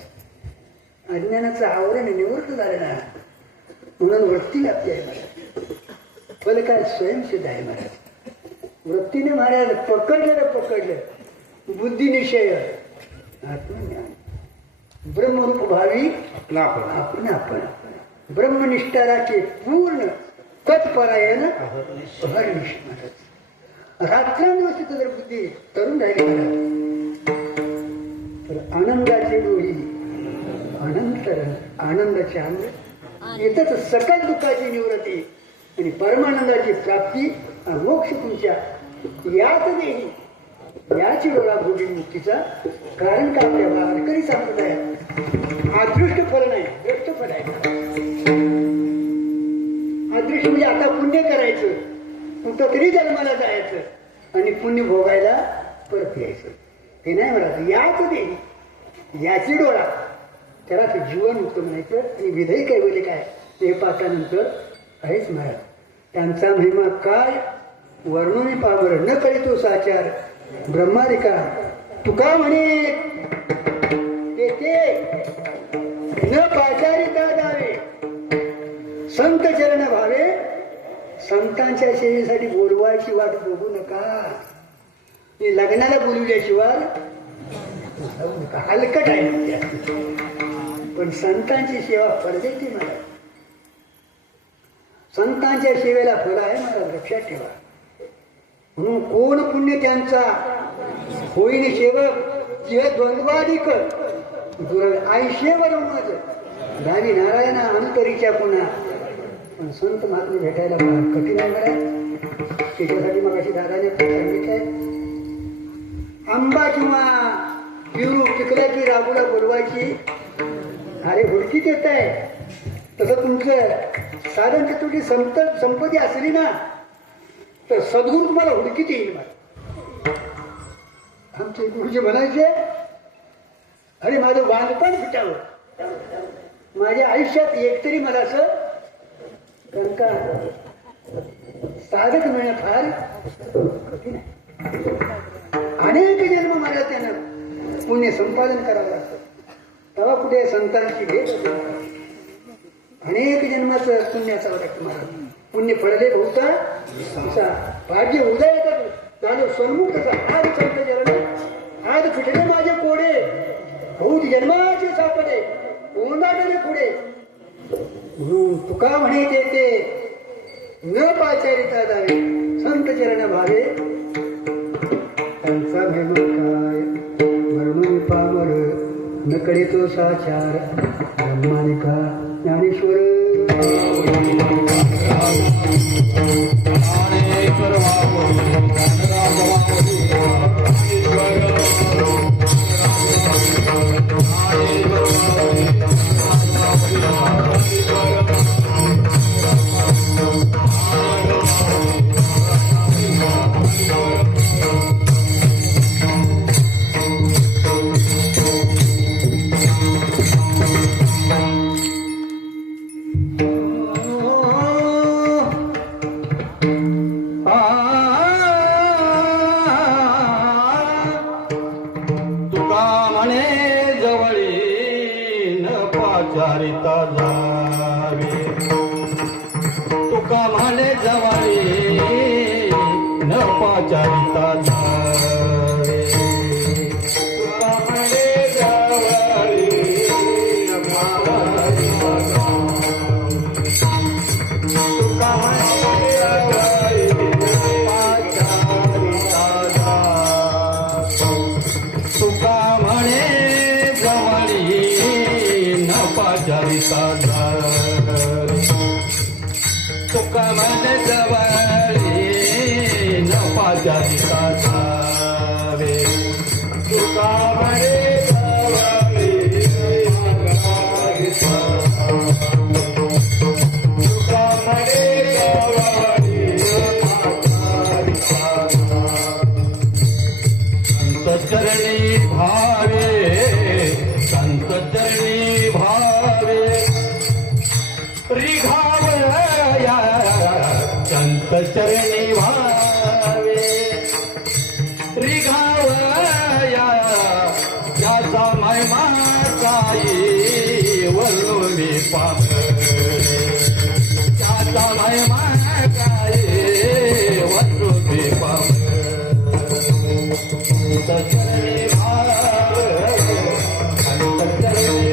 अज्ञानाचं आवरण निवृत्त झालं ना म्हणून वृत्ती लागते आहे महाराज. फल काय स्वयंसिद्ध आहे महाराज. वृत्तीने महाराज पकडलं बुद्धिनिश्चय आत्मज्ञान ब्रह्मरूप भावी आपण ब्रह्मनिष्ठा राखे पूर्ण तत्परायण अहर्निश महाराज. रात्रांदिवस जर बुद्धी तरुण राहिली महाराज तर आनंदाची डोळी अनंतरण आनंदाचे अंग येतच सकल दुःखाची निवृत्ती आणि परमानंदाची प्राप्ती मोक्ष तुमच्या याच देही याची डोळा भोगी मुक्तीचा. कारण का आपल्या वारकरी संप्रदाय अदृष्ट फल नाही दृष्ट फल आहे. अदृष्ट म्हणजे आता पुण्य करायचं कुठं तरी जन्माला जायचं आणि पुण्य भोगायला परत यायचं ते नाही म्हणा. याच देही याची डोळा त्याला ते जीवन उत्तम म्हणायचं. आणि विधेय कैवल्य काय हे पाठानंतर आहेच महाराज. त्यांचा महिमा काय वर्णोनी पावर न कळतो साचार ब्रह्मादिका तुका म्हणे ते न पाचारिता द्यावे संत चरण भावे. संतांच्या सेवेसाठी बोलवायची वाट बघू नका. लग्नाला बोलवल्याशिवाय हलकट आहे पण संतांची सेवा फरजेची मला. संतांच्या सेवेला फळ आहे मला लक्षात ठेवा. म्हणून कोण पुण्य त्यांचा होईन सेवक जिह द्वंद्वाधिक आयुष्यवर गावी नारायण अंतरीच्या पुन्हा. पण संत महात्मे भेटायला कठीण आहे मला. त्याच्यासाठी मग अशी दादाने सांगितलंय आंबा किंवा पिरू पिकला की राबूला बोलवायची. अरे हुडकीत येत आहे तसं तुमचं साधन तुझी संपत्ती असली ना तर सद्गुरू तुम्हाला हुडकीत येईल. आमचे गुरुजी म्हणायचे अरे माझं बांधपण फिटावं. माझ्या आयुष्यात एकतरी मला असं कारण का साधक मिळणं फार कठीण आहे. अनेक जन्म मला त्यानं पुण्य संपादन करावं लागतं. तेव्हा कुठे संतांची भेट होते. अनेक जन्माचं पुण्याचा वाटतं मला. पुण्य पडले बहुता भाग्य उदय येतात झालं सन्मुख आज संत जरण आज फिटले माझे कोडे बहुत जन्माचे सापडे ओंदाडले पुढे. म्हणून तुका म्हणे ते न पाचारिता जावे संत चरण भावे. त्यांचा महिमा काय वर्णून पामर न कडे तो साचार ब्रह्मानिका ज्ञानेश्वर. नपाचारिता धावे तुका म्हणे जवळी नपाचारिता तुका म्हणे जवळी नपाचारिता तुका म्हणे जवळी नपाचारिता तुका म्हणे जवळी नपाचारिता धावे तुका म्हणे जवळी नपाचारिता तुका म्हणे जवळी नपाचारिता संतचरणी भावे संतचरणी भावे रिघावया संतचरणी भावे रिघावया ज्याचा महिमा काही वरुणी पाहणे ज्याचा महिमा काही वरुणी पाहणे संतचरणी भावे संतचरणी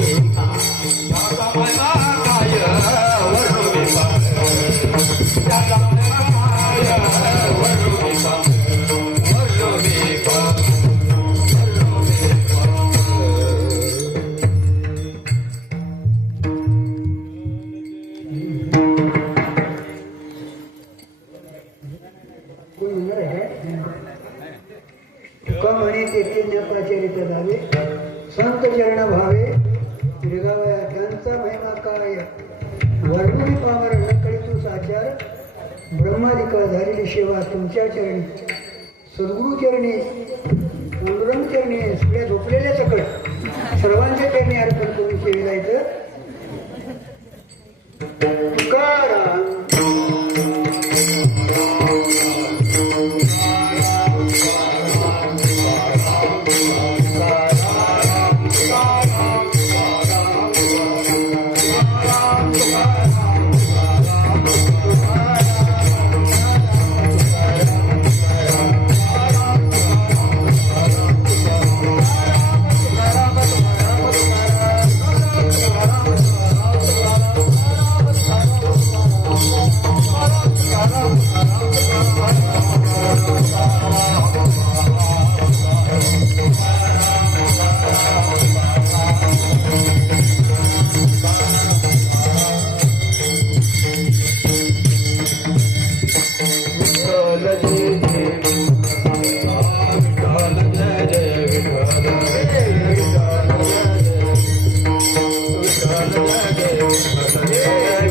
त्याचा महिमा काय वर्णोबी त्याचा महिमा काय वर्णोबी कोण म्हणणार आहे तुका म्हणे तेथे ज्ञापाचरित झाले संत चरण भावे दीर्घावया त्यांचा महिमा काय वर्णुनी पामर नकळी तू साचार ब्रह्मादिका झालेली सेवा तुमच्या चरणी सद्गुरु चरणी पांडुरंग चरणी सगळ्या झोपलेल्या सकट सर्वांच्या चरणी अर्पण करून सेवेला येतं तुकाराम